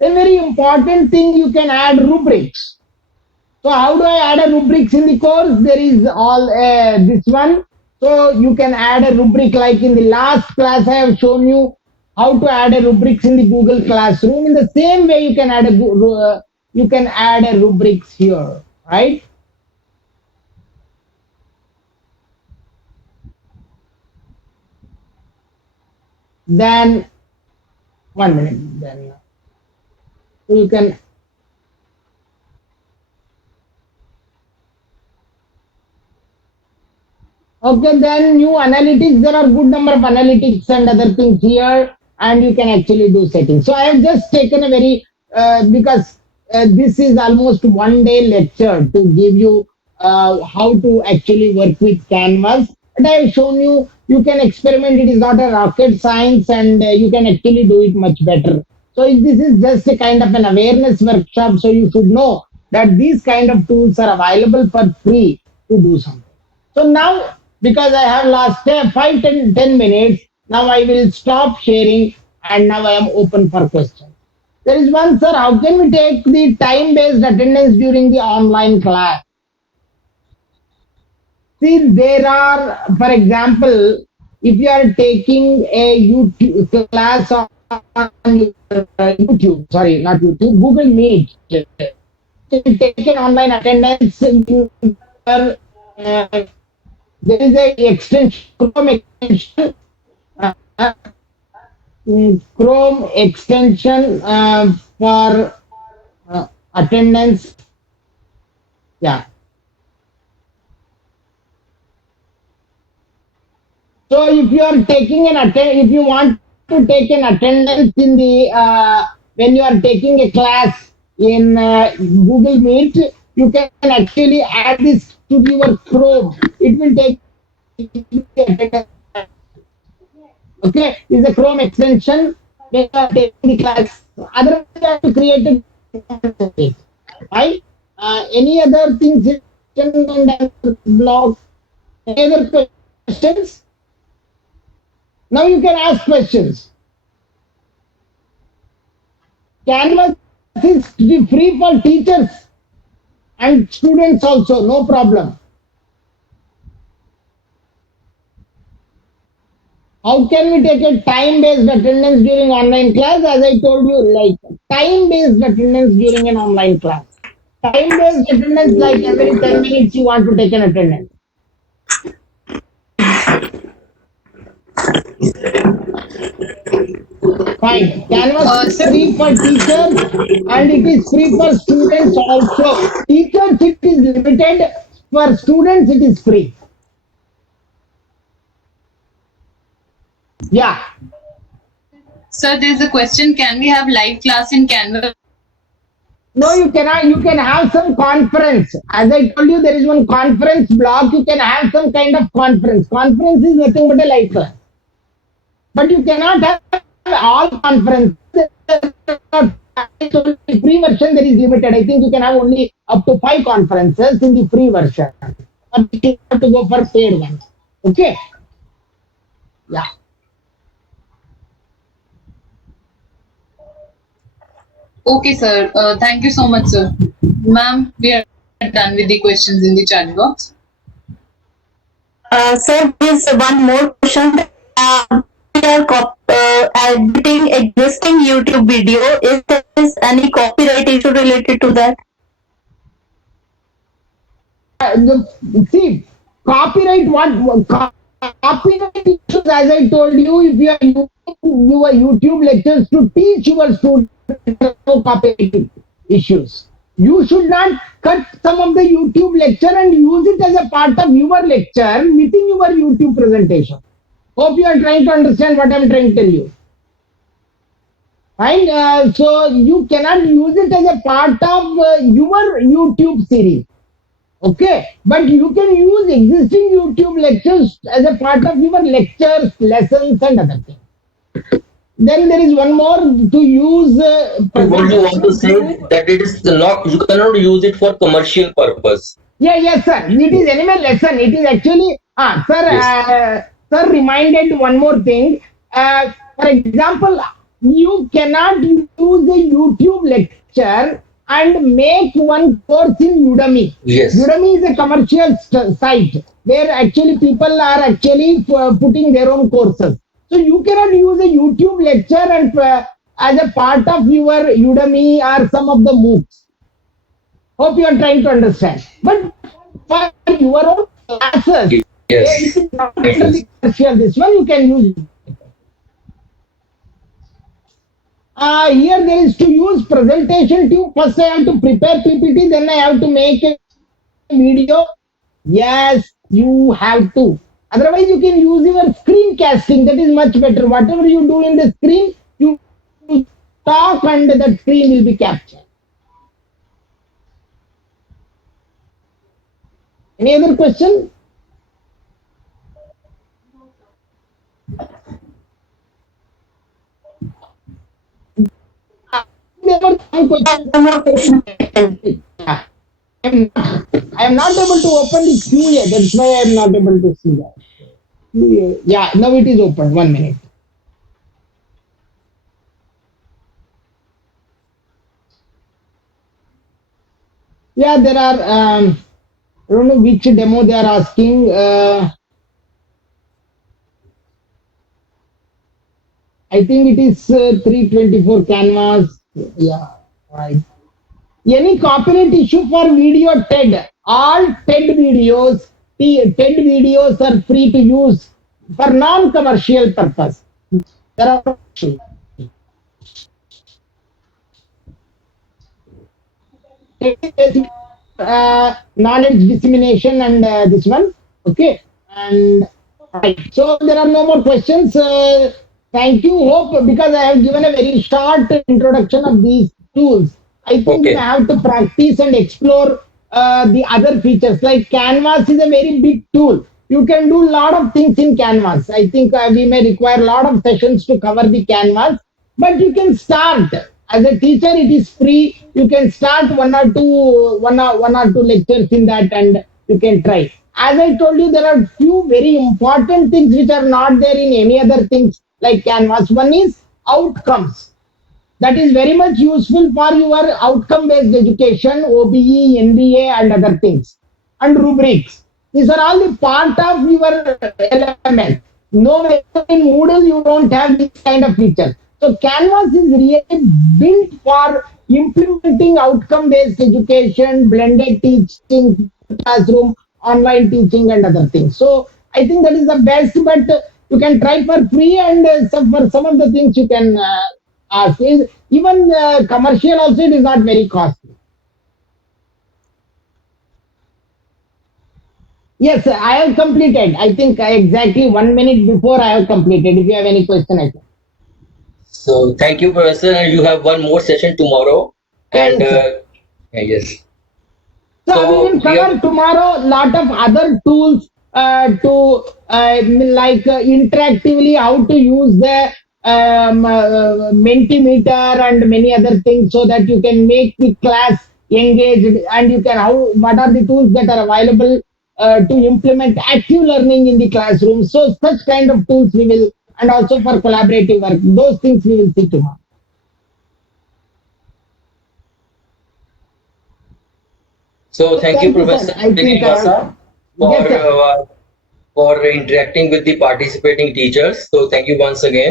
A very important thing, you can add rubrics. So how do I add a rubrics in the course? There is all this one. So you can add a rubric, like in the last class I have shown you how to add a rubrics in the Google Classroom. In the same way, you can add a rubrics here, right? Then 1 minute. Then you can. Okay, then new analytics. There are good number of analytics and other things here, and you can actually do settings. So I have just taken a very because this is almost 1 day lecture to give you how to actually work with Canvas. But I have shown you, you can experiment. It is not a rocket science, and you can actually do it much better. So this is just a kind of an awareness workshop. So you should know that these kind of tools are available for free to do something. So now, because I have lost 10 minutes, now I will stop sharing, and now I am open for questions. There is one, sir, how can we take the time-based attendance during the online class? See, there are, for example, if you are taking a YouTube class on YouTube, sorry, not YouTube, Google Meet, you can take an online attendance. Are, uh, there is a extension, Chrome extension, uh, Chrome extension for attendance. Yeah. So if you are taking if you want to take an attendance in the when you are taking a class in Google Meet, you can actually add this to your Chrome. It will take the attendance. Okay, this is a Chrome extension when you are taking the class. Otherwise, you have to create a right. Any other things and blog? Any other questions? Now you can ask questions. Canvas is free for teachers and students also, no problem. How can we take a time-based attendance during online class? As I told you, like time-based attendance during an online class. Time-based attendance, like every 10 minutes you want to take an attendance. Fine. Canvas is free for teachers and it is free for students also. Teachers, it is limited. For students, it is free. Yeah. Sir, there's a question. Can we have live class in Canva? No, you cannot. You can have some conference. As I told you, there is one conference block. You can have some kind of conference. Conference is nothing but a live class. But you cannot have all conferences. The free version, there is limited. I think you can have only up to 5 conferences in the free version. But you have to go for paid ones. Okay? Yeah. Okay, sir. Thank you so much, sir. Ma'am, we are done with the questions in the chat box. Sir, there's one more question. We are editing existing YouTube video. Is there any copyright issue related to that? See, copyright, copyright issues, as I told you, if you are using your YouTube lectures to teach your students, no copyright issues. You should not cut some of the YouTube lecture and use it as a part of your lecture within your YouTube presentation. Hope you are trying to understand what I am trying to tell you. Fine. So you cannot use it as a part of your YouTube series. Okay, but you can use existing YouTube lectures as a part of your lectures, lessons, and other things. Then there is one more to use. What you want to say that it is not, you cannot use it for commercial purpose. Yeah, yes, sir. It is anyway lesson. It is actually Sir, Yes. sir reminded one more thing. For example, you cannot use a YouTube lecture and make one course in Udemy. Yes. Udemy is a commercial site where actually people are actually putting their own courses. So you cannot use a YouTube lecture and as a part of your Udemy or some of the MOOCs. Hope you are trying to understand. But for your own classes, Yes. it is not Yes. under the commercial. This one you can use. Here there is to use presentation too. First I have to prepare PPT, then I have to make a video. Yes, you have to. Otherwise, you can use your screen casting. That is much better. Whatever you do in the screen, you talk and the screen will be captured. Any other question? There were some questions. No more questions. Yeah. I am not able to open the queue yet. That's why I am not able to see that. Yeah, now it is open. 1 minute. Yeah, there are. I don't know which demo they are asking. I think it is 324 canvas. Yeah, right. Any copyright issue for video TED? All TED videos are free to use for non-commercial purpose. There are no issues. Knowledge dissemination and this one. Okay. And right. So there are no more questions. Thank you. Hope because I have given a very short introduction of these tools. I think you Okay. have to practice and explore the other features. Like Canvas is a very big tool. You can do a lot of things in Canvas. I think we may require a lot of sessions to cover the Canvas, but you can start as a teacher. It is free. You can start one or two lectures in that, and you can try. As I told you, there are few very important things which are not there in any other things like Canvas. One is outcomes. That is very much useful for your outcome based education, OBE, NBA, and other things. And rubrics. These are all the part of your element. No way in Moodle you don't have this kind of feature. So Canvas is really built for implementing outcome based education, blended teaching, classroom, online teaching, and other things. So I think that is the best, but you can try for free, and for some of the things you can ask. Even commercial also it is not very costly. Yes, I have completed. I think exactly 1 minute before I have completed. If you have any question, I can. So thank you, Professor. And you have one more session tomorrow. And Yes, sir. yes. So we So will we cover are tomorrow lot of other tools to interactively how to use the Mentimeter and many other things so that you can make the class engaged, and you can how what are the tools that are available to implement active learning in the classroom. So such kind of tools we will, and also for collaborative work. Those things we will see tomorrow. so thank you, Thank you, sir. Professor I think I have. Srinivasa, Yes, sir. for interacting with the participating teachers. So thank you once again.